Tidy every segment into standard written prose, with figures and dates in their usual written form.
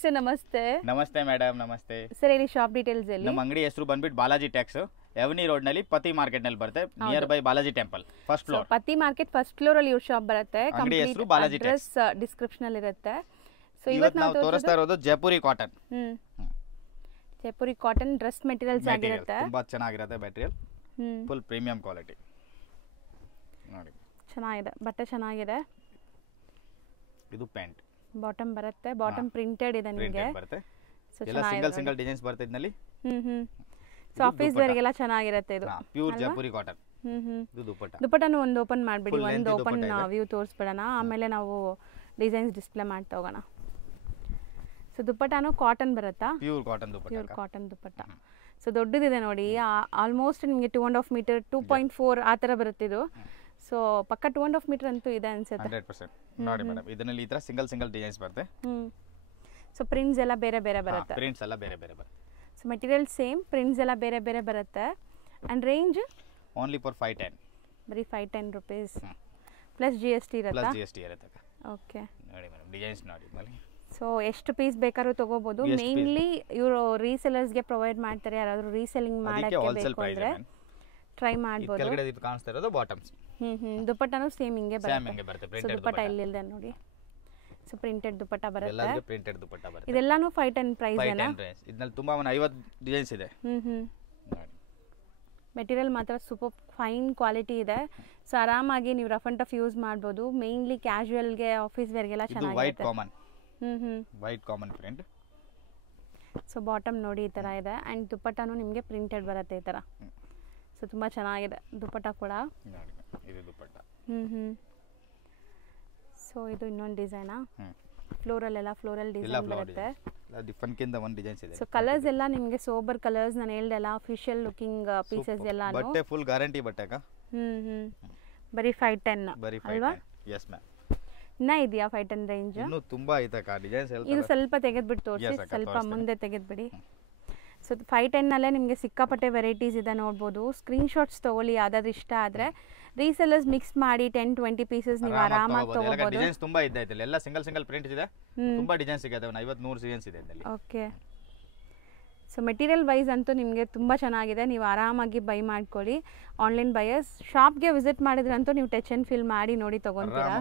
Sir ನಮಸ್ತೆ. ನಮಸ್ತೆ madam, ನಮಸ್ತೆ ಸರ್ ಹೇಳಿ ಶಾಪ್ ಡೀಟೇಲ್ಸ್ ಎಲ್ಲಿ? ನಮ್ಮ ಅಂಗಡಿ ಹೆಸರು ಬಂದ್ಬಿಟ್ಟು ಬಾಲಾಜಿ ಟ್ಯಾಕ್ಸ್, ಎವನಿ ರೋಡ್ ನಲ್ಲಿ ಪತಿ ಮಾರ್ಕೆಟ್ ನಲ್ಲಿ ಬರುತ್ತೆ, near by Balaji temple, first floor. Pati market first floor ಅಲ್ಲಿ ಇವ್ರ ಶಾಪ್ ಬರುತ್ತೆ. ಅಂಗಡಿ ಹೆಸರು ಬಾಲಾಜಿ ಟ್ಯಾಕ್ಸ್, ಡಿಸ್ಕ್ರಿಪ್ಷನ್ ಅಲ್ಲಿ ಇರುತ್ತೆ. ಸೊ ಇವತ್ತು ನಾವು ತೋರಿಸ್ತಾ ಇರೋದು Jaipuri cotton. Jaipuri cotton dress materials ಆಗಿರುತ್ತೆ. ತುಂಬಾ ಚೆನ್ನಾಗಿರುತ್ತೆ ಮೆಟೀರಿಯಲ್, ಫುಲ್ ಪ್ರೀಮಿಯಂ ಕ್ವಾಲಿಟಿ. ನೋಡಿ ಚೆನ್ನಾಗಿದೆ, ಬಟ್ಟೆ ಚೆನ್ನಾಗಿದೆ. ಇದು ಪ್ಯಾಂಟ್ ಬಾಟಮ್ ಬರುತ್ತೆ, ಬಾಟಮ್ ಪ್ರಿಂಟೆಡ್ ಇದೆ ನಿಮಗೆ. ಬರುತ್ತೆ ಎಲ್ಲ ಸಿಂಗಲ್ ಡಿಸೈನ್ಸ್ ಬರುತ್ತೆ ಇದರಲ್ಲಿ. ಸೊ ಆಫೀಸ್ ವೇರ್ಗೆಲ್ಲ ಚೆನ್ನಾಗಿರುತ್ತೆ ಇದು. Pure Jaipuri cotton. ಇದು ದುಪಟ್ಟಾನು ಒಂದು ಓಪನ್ ಮಾಡ್ಬಿಡಿ, ಒಂದು ಓಪನ್ ವ್ಯೂ ತೋರಿಸ್ಬಿಡೋಣ, ಆಮೇಲೆ ನಾವು ಡಿಸೈನ್ಸ್ ಡಿಸ್ಪ್ಲೇ ಮಾಡ್ತಾ ಹೋಗೋಣ. ಸೊ ದುಪಟ್ಟಾನು ಕಾಟನ್ ಬರುತ್ತಾ? Pure cotton dupatta. Pure cotton dupatta. So ದೊಡ್ಡದಿದೆ ನೋಡಿ, ಆಲ್ಮೋಸ್ಟ್ ನಿಮಗೆ 2.5 ಮೀಟರ್ 2.4 ಆ ಥರ ಬರುತ್ತೆ ಇದು. ಸೊ ಪಕ್ಕ 2.5 ಮೀಟರ್ ಅಂತೂ ಇದೆ ಅನ್ಸುತ್ತೆ. 100% ನೋಡಿ ಮೇಡಮ್, ಇದರಲ್ಲಿ ಈ ತರ ಸಿಂಗಲ್ ಡಿಸೈನ್ಸ್ ಬರುತ್ತೆ. ಸೊ ಪ್ರಿಂಟ್ಸ್ ಎಲ್ಲ ಬೇರೆ ಬೇರೆ ಬರುತ್ತೆ. ಪ್ರಿಂಟ್ಸ್ ಎಲ್ಲ ಬೇರೆ ಬೇರೆ ಬರುತ್ತೆ. ಸೊ ಮೆಟೀರಿಯಲ್ ಸೇಮ್, ಪ್ರಿಂಟ್ಸ್ ಎಲ್ಲ ಬೇರೆ ಬೇರೆ ಬರುತ್ತೆ. ಅಂಡ್ ರೇಂಜ್ ಓನ್ಲಿ ಫಾರ್ 510, ಬರೀ 510 ರೂಪೀಸ್ ಪ್ಲಸ್ GST ಇರುತ್ತೆ. ಪ್ಲಸ್ GST ಇರುತ್ತೆ. ಓಕೆ ನೋಡಿ ಮೇಡಮ್, ಡಿಸೈನ್ಸ್ ನೋಡಿ ಮೇಲೆ. ಸೊ ಎಷ್ಟು ಪೀಸ್ ಬೇಕಾದ್ರೂ ತಗೋಬಹುದು. ಮೇನ್ಲಿ ಇವರು ರೀಸೆಲರ್ಸ್ಗೆ ಪ್ರೊವೈಡ್ ಮಾಡ್ತಾರೆ. ಯಾರಾದರೂ ರೀಸೆಲ್ಲಿಂಗ್ ಮಾಡಕ್ಕೆ ಬೇಕು ಅಂದ್ರೆ ಟ್ರೈ ಮಾಡಬಹುದು. ಕೆಳಗಡೆ ಇದು ಕಾಣಿಸ್ತಾ ಇರೋದು ಬಾಟಮ್ಸ್. ದುಪಟ್ಟಾನು ಸೇಮ್ ಹಿಂಗೆ ಬರುತ್ತೆ. ಸೊ ದುಪಟ್ಟ ಇಲ್ಲಿದೆ ನೋಡಿ. ಸೊ ಪ್ರಿಂಟೆಡ್ ದುಪಟ್ಟ ಬರುತ್ತೆ. ಎಲ್ಲದಕ್ಕೆ ಪ್ರಿಂಟೆಡ್ ದುಪಟ್ಟ ಬರುತ್ತೆ. ಇದೆಲ್ಲಾನು 510 ಪ್ರೈಸ್ ಏನಾ? 510 ಇದರಲ್ಲಿ ತುಂಬಾ 50 ಡಿಸೈನ್ಸ್ ಇದೆ. ಮೆಟೀರಿಯಲ್ ಮಾತ್ರ ಸೂಪರ್ ಫೈನ್ ಕ್ವಾಲಿಟಿ ಇದೆ. ಸೊ ಆರಾಮಾಗಿ ನೀವು ರಫ್ ಅಂಡ್ ಟಫ್ ಯೂಸ್ ಮಾಡ್ಬೋದು. ಮೇನ್ಲಿ ಕ್ಯಾಶುಯಲ್ಗೆ, ಆಫೀಸ್ ವೇರ್ಗೆಲ್ಲ ಚೆನ್ನಾಗಿರುತ್ತೆ. White common, white common print. So bottom ನೋಡಿ ಈ ಥರ ಇದೆ. ಆ್ಯಂಡ್ ದುಪಟ್ಟಾನು ನಿಮಗೆ ಪ್ರಿಂಟೆಡ್ ಬರುತ್ತೆ ಈ ಥರ. ಸೊ ತುಂಬ ಚೆನ್ನಾಗಿದೆ ದುಪಟ್ಟ ಕೂಡ. ಇದು ದುಪಟ್ಟ. ಸೊ ಇದು ಇನ್ನೊಂದು ಡಿಸೈನಾ? ಫ್ಲೋರಲ್ ಡಿಸೈನ್ ಬರುತ್ತೆ. ಡಿಫರೆಂಟ್ ಕಿಂದ ಒಂದು ಡಿಸೈನ್ಸ್ ಇದೆ. ಸೊ ಕಲರ್ಸ್ ಎಲ್ಲ ನಿಮಗೆ ಸೋಬರ್ ಕಲರ್ಸ್, ನಾನು ಹೇಳ್ದಲ್ಲ ಅಫಿಷಿಯಲ್ ಲುಕಿಂಗ್ ಪೀಸಸ್ ಎಲ್ಲ. ಬಟ್ಟೆ ಫುಲ್ ಗ್ಯಾರಂಟಿ ಬಟ್ಟೆ ಅಕ್ಕ. ಬರೀ 510 ಅಲ್ವಾ? Yes ma'am. ಇನ್ನ ಇದೆಯಾ 510 ರೇಂಜ್? ಇನ್ನು ತುಂಬಾ ಇದೆ ಅಕ್ಕ ಡಿಸೈನ್ಸ್. ಇದು ಸ್ವಲ್ಪ ತೆಗೆದ್ಬಿಟ್ಟು ತೋರಿಸಿ, ಸ್ವಲ್ಪ ಮುಂದೆ ತೆಗೆದ್ಬಿಡಿ. ಸೊ 510 ನಿಮಗೆ ಸಿಕ್ಕಾಪಟ್ಟೆ ವೆರೈಟೀಸ್ ಇದೆ ನೋಡ್ಬೋದು. ಸ್ಕ್ರೀನ್ ಶಾಟ್ಸ್ ತಗೊಳ್ಳಿ, ಯಾವ್ದಾದ್ರು ಇಷ್ಟ ಆದರೆ. ರೀಸೆಲ್ಲರ್ಸ್ ಮಿಕ್ಸ್ ಮಾಡಿ 10-20 ಪೀಸಸ್ ನೀವು ಆರಾಮಾಗಿ ತಗೋಬಹುದು. ಡಿಸೈನ್ಸ್ ತುಂಬಾ ಇದೆ ಇದರಲ್ಲಿ, ಎಲ್ಲ ಸಿಂಗಲ್ ಪ್ರಿಂಟ್ಸ್ ಇದೆ. ತುಂಬಾ ಡಿಸೈನ್ಸ್ ಸಿಗುತ್ತೆ, 50-100 ಡಿಸೈನ್ಸ್ ಇದೆ ಇದರಲ್ಲಿ. ಓಕೆ. ಸೊ ಮೆಟೀರಿಯಲ್ ವೈಸ್ ಅಂತೂ ನಿಮಗೆ ತುಂಬ ಚೆನ್ನಾಗಿದೆ, ನೀವು ಆರಾಮಾಗಿ ಬೈ ಮಾಡ್ಕೊಳ್ಳಿ. ಆನ್ಲೈನ್ ಬಯರ್ಸ್ ಶಾಪ್ಗೆ ವಿಸಿಟ್ ಮಾಡಿದ್ರಂತೂ ನೀವು ಟಚ್ ಆ್ಯಂಡ್ ಫೀಲ್ ಮಾಡಿ ನೋಡಿ ತಗೊಂತೀರಾ.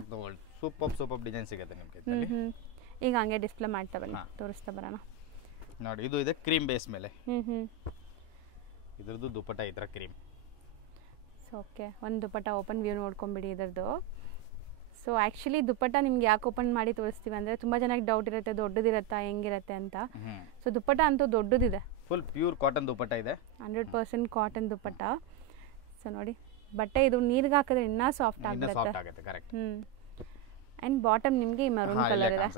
ಸೂಪರ್ ಡಿಸೈನ್ ಸಿಗುತ್ತೆ ನಿಮಗೆ. ಈಗ ಹಂಗೆ ಡಿಸ್ಪ್ಲೇ ಮಾಡ್ತಾ ಬನ್ನಿ, ತೋರಿಸ್ತಾ ಬರೋಣ. ನೋಡಿ ಇದು ಇದೆ ಕ್ರೀಮ್ ಬೇಸ್ ಮೇಲೆ. ಇದ್ರದ್ದು ದುಪಟ್ಟ ಈ ಥರ ಕ್ರೀಮ್. ಸೊ ಓಕೆ, ಒಂದು ದುಪಟ್ಟ ಓಪನ್ ವ್ಯೂ ನೋಡ್ಕೊಂಬಿಡಿ ಇದ್ರದ್ದು. ಸೊ ಆ್ಯಕ್ಚುಲಿ ದುಪಟ್ಟ ನಿಮ್ಗೆ ಯಾಕೆ ಓಪನ್ ಮಾಡಿ ತೋರಿಸ್ತೀವಿ ಅಂದರೆ ತುಂಬ ಜನಕ್ಕೆ ಡೌಟ್ ಇರುತ್ತೆ, ದೊಡ್ಡದಿರುತ್ತಾ ಹೆಂಗಿರುತ್ತೆ ಅಂತ. ಸೊ ದುಪಟ್ಟ ಅಂತೂ ದೊಡ್ಡದಿದೆ, ಫುಲ್ ಪ್ಯೂರ್ ಕಾಟನ್ ದುಪಟ್ಟ ಇದೆ. 100% ಕಾಟನ್ ದುಪಟ್ಟ. ಸೊ ನೋಡಿ ಬಟ್ಟೆ ಇದು ನೀರಿಗೆ ಹಾಕಿದ್ರೆ ಇನ್ನೂ ಸಾಫ್ಟ್ ಆಗುತ್ತೆ. ಕರೆಕ್ಟ್. ಆ್ಯಂಡ್ ಬಾಟಮ್ ನಿಮಗೆ ಈ ಮರೂನ್ ಕಲರ್ ಇದೆ.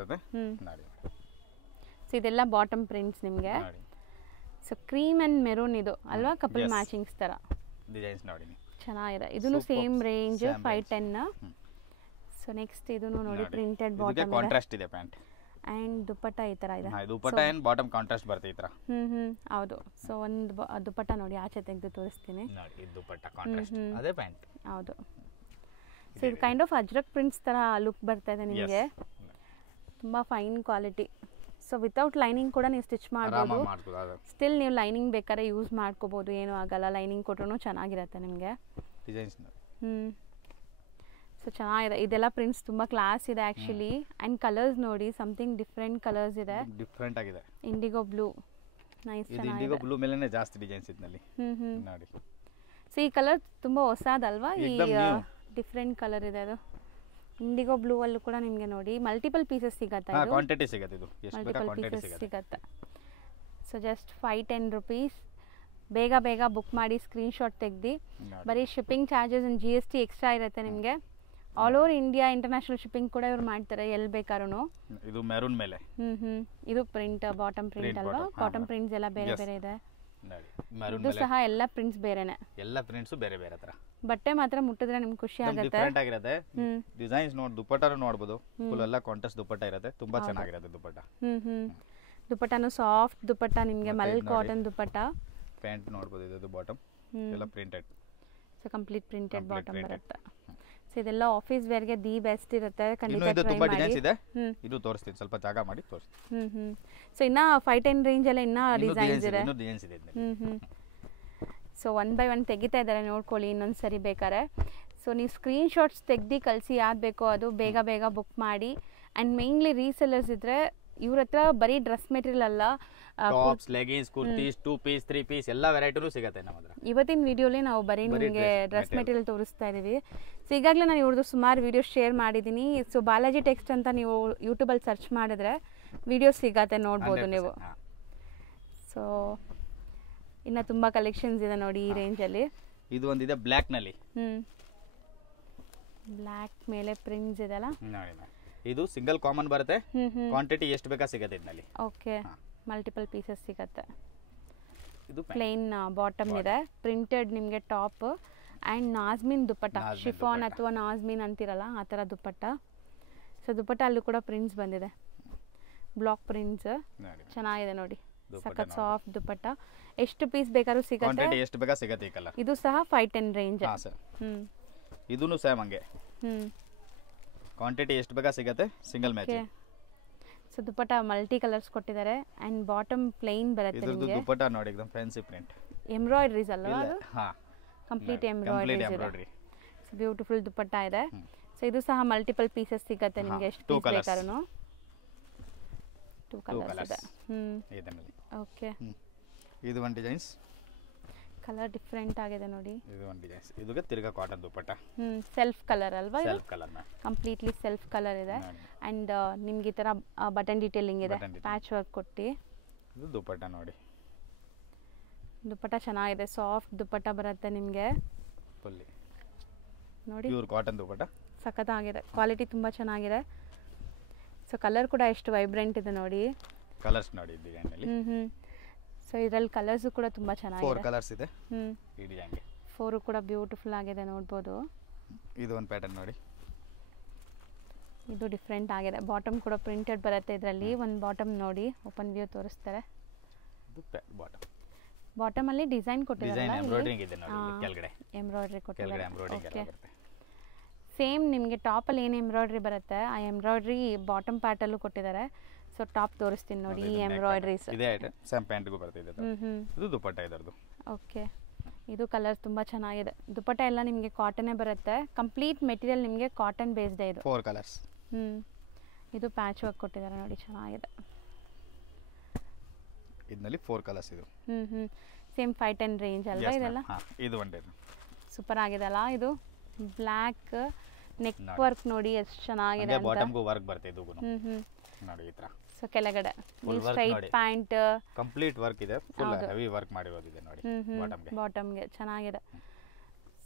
ಸೊ ಇದೆಲ್ಲ ಬಾಟಮ್ ಪ್ರಿಂಟ್ಸ್ ನಿಮಗೆ. ಸೊ ಕ್ರೀಮ್ ಆ್ಯಂಡ್ ಮೆರೂನ್ ಇದು ಅಲ್ವಾ, ಕಪಲ್ ಮ್ಯಾಚಿಂಗ್ಸ್ ಥರ ಡಿಸೈನ್ಸ್ ನೋಡಿ ಚೆನ್ನಾಗಿದೆ. ಇದನ್ನು ಸೇಮ್ ರೇಂಜ್ 510. ಸೊ ನೆಕ್ಸ್ಟ್ ಇದನ್ನು ನೋಡಿ, ಪ್ರಿಂಟೆಡ್ ಬಾಟಮ್ ಕಾಂಟ್ರಾಸ್ಟ್ ಇದೆ ಪ್ಯಾಂಟ್. ಆ್ಯಂಡ್ ದುಪಟ್ಟ ಈ ಥರ ಇದೆ. ದುಪಟ್ಟ ಆ್ಯಂಡ್ ಬಾಟಮ್ ಕಾಂಟ್ರಾಸ್ಟ್ ಬರುತ್ತೆ ಈ ಥರ. ಹೌದು. ಸೊ ಒಂದು ದುಪಟ್ಟ ನೋಡಿ, ಆಚೆ ತೆಗೆದು ತೋರಿಸ್ತೀನಿ ನೋಡಿ. ಇದು ದುಪಟ್ಟ ಕಾಂಟ್ರಾಸ್ಟ್, ಅದೇ ಪ್ಯಾಂಟ್. ಹೌದು. ಸೊ ಇದು ಕೈಂಡ್ ಆಫ್ ಅಜ್ರಕ್ ಪ್ರಿಂಟ್ಸ್ ಥರ ಲುಕ್ ಬರ್ತಾ ಇದೆ ನಿಮಗೆ, ತುಂಬ fine quality. So without lining ಕೂಡ ನೀವು ಸ್ಟಿಚ್ ಮಾಡ್ಬೋದು. ಸ್ಟಿಲ್ ನೀವು ಲೈನಿಂಗ್ ಬೇಕಾದ್ರೆ ಯೂಸ್ ಮಾಡ್ಕೋಬೋದು, ಏನೂ ಆಗಲ್ಲ. ಲೈನಿಂಗ್ ಕೊಟ್ಟರು ಚೆನ್ನಾಗಿರುತ್ತೆ ನಿಮಗೆ. ಸೊ ಚೆನ್ನಾಗಿದೆ. ಇದೆಲ್ಲ ಪ್ರಿಂಟ್ಸ್ ತುಂಬ ಕ್ಲಾಸ್ ಇದೆ ಆ್ಯಕ್ಚುಲಿ. ಆ್ಯಂಡ್ ಕಲರ್ಸ್ ನೋಡಿ, ಸಮಥಿಂಗ್ ಡಿಫ್ರೆಂಟ್ ಕಲರ್ಸ್ ಇದೆ. ಡಿಫ್ರೆಂಟ್ ಆಗಿದೆ. IndiGo blue, nice. ಇದು ಇಂಡಿಗೋ ಬ್ಲೂ ಮೇಲೆನೇ ಜಾಸ್ತಿ ಡಿಸೈನ್ಸ್ ಇದರಲ್ಲಿ ನೋಡಿ. ಸೊ ಈ ಕಲರ್ ತುಂಬ ಹೊಸದಲ್ವಾ, ಈ ಡಿಫ್ರೆಂಟ್ ಕಲರ್ ಇದೆ ಅದು. ಇಂಡಿಗೋ ಬ್ಲೂ ಅಲ್ಲೂ ಕೂಡ ನಿಮಗೆ ನೋಡಿ ಮಲ್ಟಿಪಲ್ ಪೀಸಸ್ ಸಿಗುತ್ತೆ. ಕ್ವಾಂಟಿಟಿ ಸಿಗುತ್ತೆ, ಇದು ಎಷ್ಟು ಬೇಕಾ ಕ್ವಾಂಟಿಟಿ ಸಿಗುತ್ತೆ. So just 510 rupees. ಬೇಗ ಬುಕ್ ಮಾಡಿ, ಸ್ಕ್ರೀನ್ ಶಾಟ್ ತೆಗ್ದು. ಬರೀ shipping charges and GST extra ಇರುತ್ತೆ ನಿಮಗೆ. All over India international shipping ಕೂಡ ಇವ್ರು ಮಾಡ್ತಾರೆ, ಎಲ್ಲಿ ಬೇಕಾದ್ರೂ. ಇದು ಮೆರೂನ್ ಮೇಲೆ. ಇದು ಪ್ರಿಂಟ್, ಬಾಟಮ್ ಪ್ರಿಂಟ್ ಅಲ್ವಾ. ಬಾಟಮ್ ಪ್ರಿಂಟ್ಸ್ ಎಲ್ಲ ಬೇರೆ ಬೇರೆ ಇದೆ. ಇದು ಸಹ ಎಲ್ಲ ಪ್ರಿಂಟ್ಸ್ ಬೇರೆನೆ, ಎಲ್ಲ ಪ್ರಿಂಟ್ಸ್ ಬೇರೆ ಬೇರೆ ತರ. ಬಟ್ಟೆ ಮಾತ್ರ ಮುಟ್ಟಿದ್ರೆ ನಿಮ್ಗೆ ಖುಷಿ ಆಗುತ್ತೆ. ಡಿಫರೆಂಟ್ ಆಗಿರುತ್ತೆ. ಡಿಸೈನ್ಸ್ ನೋಡಿ, ದುಪಟ್ಟಾನು ನೋಡಬಹುದು. ಫುಲ್ ಎಲ್ಲ ಕಾಂಟ್ರಾಸ್ಟ್ ದುಪಟ್ಟ ಇರುತ್ತೆ, ತುಂಬಾ ಚೆನ್ನಾಗಿರುತ್ತೆ ದುಪಟ್ಟ. ದುಪಟ್ಟಾನು ಸಾಫ್ಟ್ ದುಪಟ್ಟ ನಿಮಗೆ, ಮಲ್ ಕಾಟನ್ ದುಪಟ್ಟ. ಪ್ಯಾಂಟ್ ನೋಡಬಹುದು, ಇದು ಬಾಟಮ್ ಎಲ್ಲ printed. So complete printed bottom ಬರುತ್ತೆ. ಸೊ ಇದೆಲ್ಲ ಆಫೀಸ್ ವೇರ್ಗೆ ದಿ ಬೆಸ್ಟ್ ಇರುತ್ತೆ, ಇನ್ನು ಖಂಡಿತ ಇದು ಟ್ರೈ ತುಂಬಾ ಮಾಡಿ. ಡಿಸೈನ್ಸ್ ಇದೆ, ಇದು ತೋರಿಸ್ತೀನಿ, ಸ್ವಲ್ಪ ಜಾಗ ಮಾಡಿ ತೋರಿಸ್ತೀನಿ. ಸೊ ಇನ್ನ 510 ರೇಂಜ್ ಎಲ್ಲ ಇನ್ನ ಡಿಸೈನ್ಸ್ ಇದೆ. ಇನ್ನೂ ಡಿಸೈನ್ಸ್ ಇದೆ ಇದರಲ್ಲಿ. ಸೊ 1 by 1 ತೆಗಿತಾ ಇದ್ದಾರೆ, ನೋಡ್ಕೊಳ್ಳಿ ಇನ್ನೊಂದು ಸರಿ ಬೇಕಾರೆ. ಸೊ ನೀವು ಸ್ಕ್ರೀನ್ ಶಾಟ್ಸ್ ತೆಗ್ದು ಕಳಿಸಿ, ಯಾವ್ದು ಬೇಕೋ ಅದು ಬೇಗ ಬೇಗ ಬುಕ್ ಮಾಡಿ. ಆ್ಯಂಡ್ ಮೇನ್ಲಿ ರೀಸೆಲ್ಲರ್ಸ್ ಇದ್ರೆ ಇವ್ರ ಹತ್ರ ಬರೀ ಡ್ರೆಸ್ ಮೆಟೀರಿಯಲ್ ಅಲ್ಲ, tops, leggings, kurtis, 2 piece 3 piece ಎಲ್ಲ ವೆರೈಟಿನೂ ಸಿಗುತ್ತೆ ನಮ್ಮ ಹತ್ರ. ಇವತ್ತಿನ ವಿಡಿಯೋಲಿ ನಾವು ಬರೀ ನಿಮಗೆ ಡ್ರೆಸ್ ಮೆಟೀರಿಯಲ್ ತೋರಿಸ್ತಾ ಇದ್ದೀವಿ. ಸೊ ಈಗಾಗಲೇ ನಾನು ಇವ್ರದ್ದು ಸುಮಾರು ವೀಡಿಯೋಸ್ ಶೇರ್ ಮಾಡಿದ್ದೀನಿ. ಸೊ ಬಾಲಾಜಿ ಟೆಕ್ಸ್ಟ್ ಅಂತ ನೀವು ಯೂಟ್ಯೂಬಲ್ಲಿ ಸರ್ಚ್ ಮಾಡಿದ್ರೆ ವಿಡಿಯೋಸ್ ಸಿಗತ್ತೆ, ನೋಡ್ಬೋದು ನೀವು. ಸೊ ಇನ್ನು ತುಂಬ ಕಲೆಕ್ಷನ್ಸ್ ಇದೆ ನೋಡಿ ಈ ರೇಂಜಲ್ಲಿ. ಇದು ಒಂದಿದೆ ಬ್ಲ್ಯಾಕ್ ನಲ್ಲಿ, ಬ್ಲ್ಯಾಕ್ ಮೇಲೆ ಪ್ರಿಂಟ್ಸ್ ಇದೆಲ್ಲ ನೋಡಿ. ಇದು ಸಿಂಗಲ್ ಕಾಮನ್ ಬರುತ್ತೆ, ಕ್ವಾಂಟಿಟಿ ಎಷ್ಟು ಬೇಕಾ ಸಿಗುತ್ತೆ ಇದರಲ್ಲಿ. ಓಕೆ, ಮಲ್ಟಿಪಲ್ ಪೀಸಸ್ ಸಿಗುತ್ತೆ. ಇದು ಪ್ಲೇನ್ ಬಾಟಮ್ ಇದೆ, ಪ್ರಿಂಟೆಡ್ ನಿಮಗೆ top and Nazmin dupatta, chiffon ಅಥವಾ ನಾಜ್ಮಿನ್ ಅಂತಿರಲ್ಲ ಆ ಥರ ದುಪ್ಪಟ್ಟ. ಸೊ ದುಪ್ಪಟ್ಟ ಅಲ್ಲೂ ಕೂಡ ಪ್ರಿಂಟ್ಸ್ ಬಂದಿದೆ, ಬ್ಲಾಕ್ ಪ್ರಿಂಟ್ಸ್ ಚೆನ್ನಾಗಿದೆ ನೋಡಿ, ಸಖತ್ ಸಾಫ್ಟ್ ದುಪ್ಪಟ್ಟ. ಎಷ್ಟು ಪೀಸ್ ಬೇಕಾದ್ರೂ ಸಿಗುತ್ತೆ, ಎಷ್ಟು ಬೇಕಾ ಸಿಗುತ್ತೆ ಈ ಕಲರ್. ಇದು ಸಹ 510 ರೇಂಜ್. ಇದೂನು ಸೇಮ್ ಹಂಗೆ, ಕ್ವಾಂಟಿಟಿ ಎಷ್ಟು ಬೇಕಾ ಸಿಗುತ್ತೆ, ಸಿಂಗಲ್ ಮ್ಯಾಚ್. ಸೊ ದುಪ್ಪಟ್ಟ ಮಲ್ಟಿ ಕಲರ್ಸ್ ಕೊಟ್ಟಿದ್ದಾರೆ ಆ್ಯಂಡ್ ಬಾಟಮ್ ಪ್ಲೇನ್ ಬರುತ್ತೆ ನಿಮಗೆ. ದುಪ್ಪಟ್ಟ ನೋಡಿ ಎಕ್ದಮ್ ಫ್ಯಾನ್ಸಿ ಪ್ರಿಂಟ್, ಎಂಬ್ರಾಯ್ಡ್ರೀಸ್ ಅಲ್ವಾ ಅದು, ಹಾ ಕಂಪ್ಲೀಟ್ ಎಂಬ್ರಾಯ್ಡ್ರಿ. ಸೊ ಬ್ಯೂಟಿಫುಲ್ ದುಪ್ಪಟ್ಟ ಇದೆ. ಸೊ ಇದು ಸಹ ಮಲ್ಟಿಪಲ್ ಪೀಸಸ್ ಸಿಗುತ್ತೆ ನಿಮಗೆ, ಎಷ್ಟು ಪೀಸ್ ಬೇಕಾದ್ರೂ. 2 ಕಲರ್ಸ್ ಇದೆ. ಇದರಲ್ಲಿ ಓಕೆ, ಇದು ಒಂದು ಡಿಸೈನ್ಸ್, ಕಲರ್ ಡಿಫ್ರೆಂಟ್ ಆಗಿದೆ ನೋಡಿ. ಇದು ಒಂದು ಡಿಸೈನ್ಸ್, ಇದಕ್ಕೆ ತಿರ್ಗಾ ಕಾಟನ್ ದುಪ್ಪಟ್ಟ, ಸೆಲ್ಫ್ ಕಲರ್ ಅಲ್ವಾ, self colour completely self colour ಇದೆ. ಆ್ಯಂಡ್ ನಿಮ್ಗೆ ಈ ಥರ ಬಟನ್ ಡೀಟೇಲಿಂಗ್ ಇದೆ, ಪ್ಯಾಚ್ ವರ್ಕ್ ಕೊಟ್ಟು. ಇದು ದುಪ್ಪಟ್ಟ ನೋಡಿ, ದುಪ್ಪಟ್ಟ ಚೆನ್ನಾಗಿದೆ, ಸಾಫ್ಟ್ ದುಪ್ಪಟ್ಟ ಬರುತ್ತೆ ನಿಮಗೆ ಫುಲ್ಲಿ ನೋಡಿ. ಪ್ಯೂರ್ ಕಾಟನ್ ದುಪ್ಪಟ್ಟ ಸಖತ್ತಾಗಿದೆ, ಕ್ವಾಲಿಟಿ ತುಂಬ ಚೆನ್ನಾಗಿದೆ. ಸೊ ಕಲರ್ ಕೂಡ ಎಷ್ಟು ವೈಬ್ರೆಂಟ್ ಇದೆ ನೋಡಿ, ಕಲರ್ಸ್ ನೋಡಿ ಡಿಸೈನಲ್ಲಿ. ಸೊ ಇದರಲ್ಲಿ ಕಲರ್ಸು ಕೂಡ ತುಂಬ ಚೆನ್ನಾಗಿದೆ, 4 ಕಲರ್ಸ್ ಇದೆ ಈ ಡಿಸೈನ್ಗೆ. 4 ಕೂಡ ಬ್ಯೂಟಿಫುಲ್ ಆಗಿದೆ, ನೋಡ್ಬೋದು. ಇದು ಒಂದು ಪ್ಯಾಟರ್ನ್ ನೋಡಿ, ಇದು ಡಿಫ್ರೆಂಟ್ ಆಗಿದೆ, ಬಾಟಮ್ ಕೂಡ ಪ್ರಿಂಟೆಡ್ ಬರುತ್ತೆ ಇದರಲ್ಲಿ. ಒಂದು ಬಾಟಮ್ ನೋಡಿ, ಓಪನ್ ವ್ಯೂ ತೋರಿಸ್ತಾರೆ. ಇದು ಬಾಟಮ್, ಬಾಟಮ್ ಅಲ್ಲಿ ಡಿಸೈನ್ ಕೊಟ್ಟಿದ್ದಾರೆ, ಎಂಬ್ರಾಯ್ಡರಿಂಗ್ ಇದೆ ನೋಡಿ ಕೆಳಗಡೆ, ಎಂಬ್ರಾಯ್ಡರಿ ಕೊಟ್ಟಿದ್ದಾರೆ. ಎಂಬ್ರಾಯ್ಡರಿಂಗ್ ಎಲ್ಲ ಬರುತ್ತೆ. ಸೇಮ್ ನಿಮಗೆ ಟಾಪಲ್ಲಿ ಏನು ಎಂಬ್ರಾಯ್ಡ್ರಿ ಬರುತ್ತೆ ಆ ಎಂಬ್ರಾಯ್ಡ್ರಿ ಬಾಟಮ್ ಪ್ಯಾಟಲ್ಲೂ ಕೊಟ್ಟಿದ್ದಾರೆ. ಸೊ ಟಾಪ್ ತೋರಿಸ್ತೀನಿ ನೋಡಿ, ಈ ಎಂಬ್ರಾಯ್ಡ್ರೀಸ್ ಇದೆ ಐಟಮ್, ಸೇಮ್ ಪ್ಯಾಂಟ್ಗೂ ಬರ್ತಿದೆ. ಇದು ದುಪ್ಪಟ್ಟ ಇದರದು. ಓಕೆ, ಇದು ಕಲರ್ ತುಂಬ ಚೆನ್ನಾಗಿದೆ. ದುಪ್ಪಟ್ಟ ಎಲ್ಲ ನಿಮಗೆ ಕಾಟನೇ ಬರುತ್ತೆ, ಕಂಪ್ಲೀಟ್ ಮೆಟೀರಿಯಲ್ ನಿಮಗೆ ಕಾಟನ್ ಬೇಸ್ಡ್ ಇದು. 4 ಕಲರ್ಸ್. ಇದು ಪ್ಯಾಚ್ ವರ್ಕ್ ಕೊಟ್ಟಿದ್ದಾರೆ ನೋಡಿ, ಚೆನ್ನಾಗಿದೆ. ಇದರಲ್ಲಿ 4 ಕಲರ್ಸ್ ಇದು. ಸೇಮ್ 510 ರೇಂಜ್ ಅಲ್ವಾ ಇದೆಲ್ಲ. ಇದು ಒಂದೇ ಸೂಪರ್ ಆಗಿದೆ ಅಲ್ಲ. ಇದು ಬ್ಲ್ಯಾಕ್ ನೆಕ್ ವರ್ಕ್ ನೋಡಿ ಎಷ್ಟು ಚೆನ್ನಾಗಿದೆ ಅಂತ. ಬಾಟಮ್ಗೂ ವರ್ಕ್ ಬರುತ್ತೆ ಇದೂಗೂ ನೋಡಿ ಈ ತರ. ಸೊ ಕೆಳಗಡೆ ಸ್ಟ್ರೈಟ್ ಪ್ಯಾಂಟ್ ಕಂಪ್ಲೀಟ್ ವರ್ಕ್ ಇದೆ, ಫುಲ್ ಹೆವಿ ವರ್ಕ್ ಮಾಡಿರೋದಿದೆ ನೋಡಿ ಬಾಟಮ್ಗೆ, ಚೆನ್ನಾಗಿದೆ.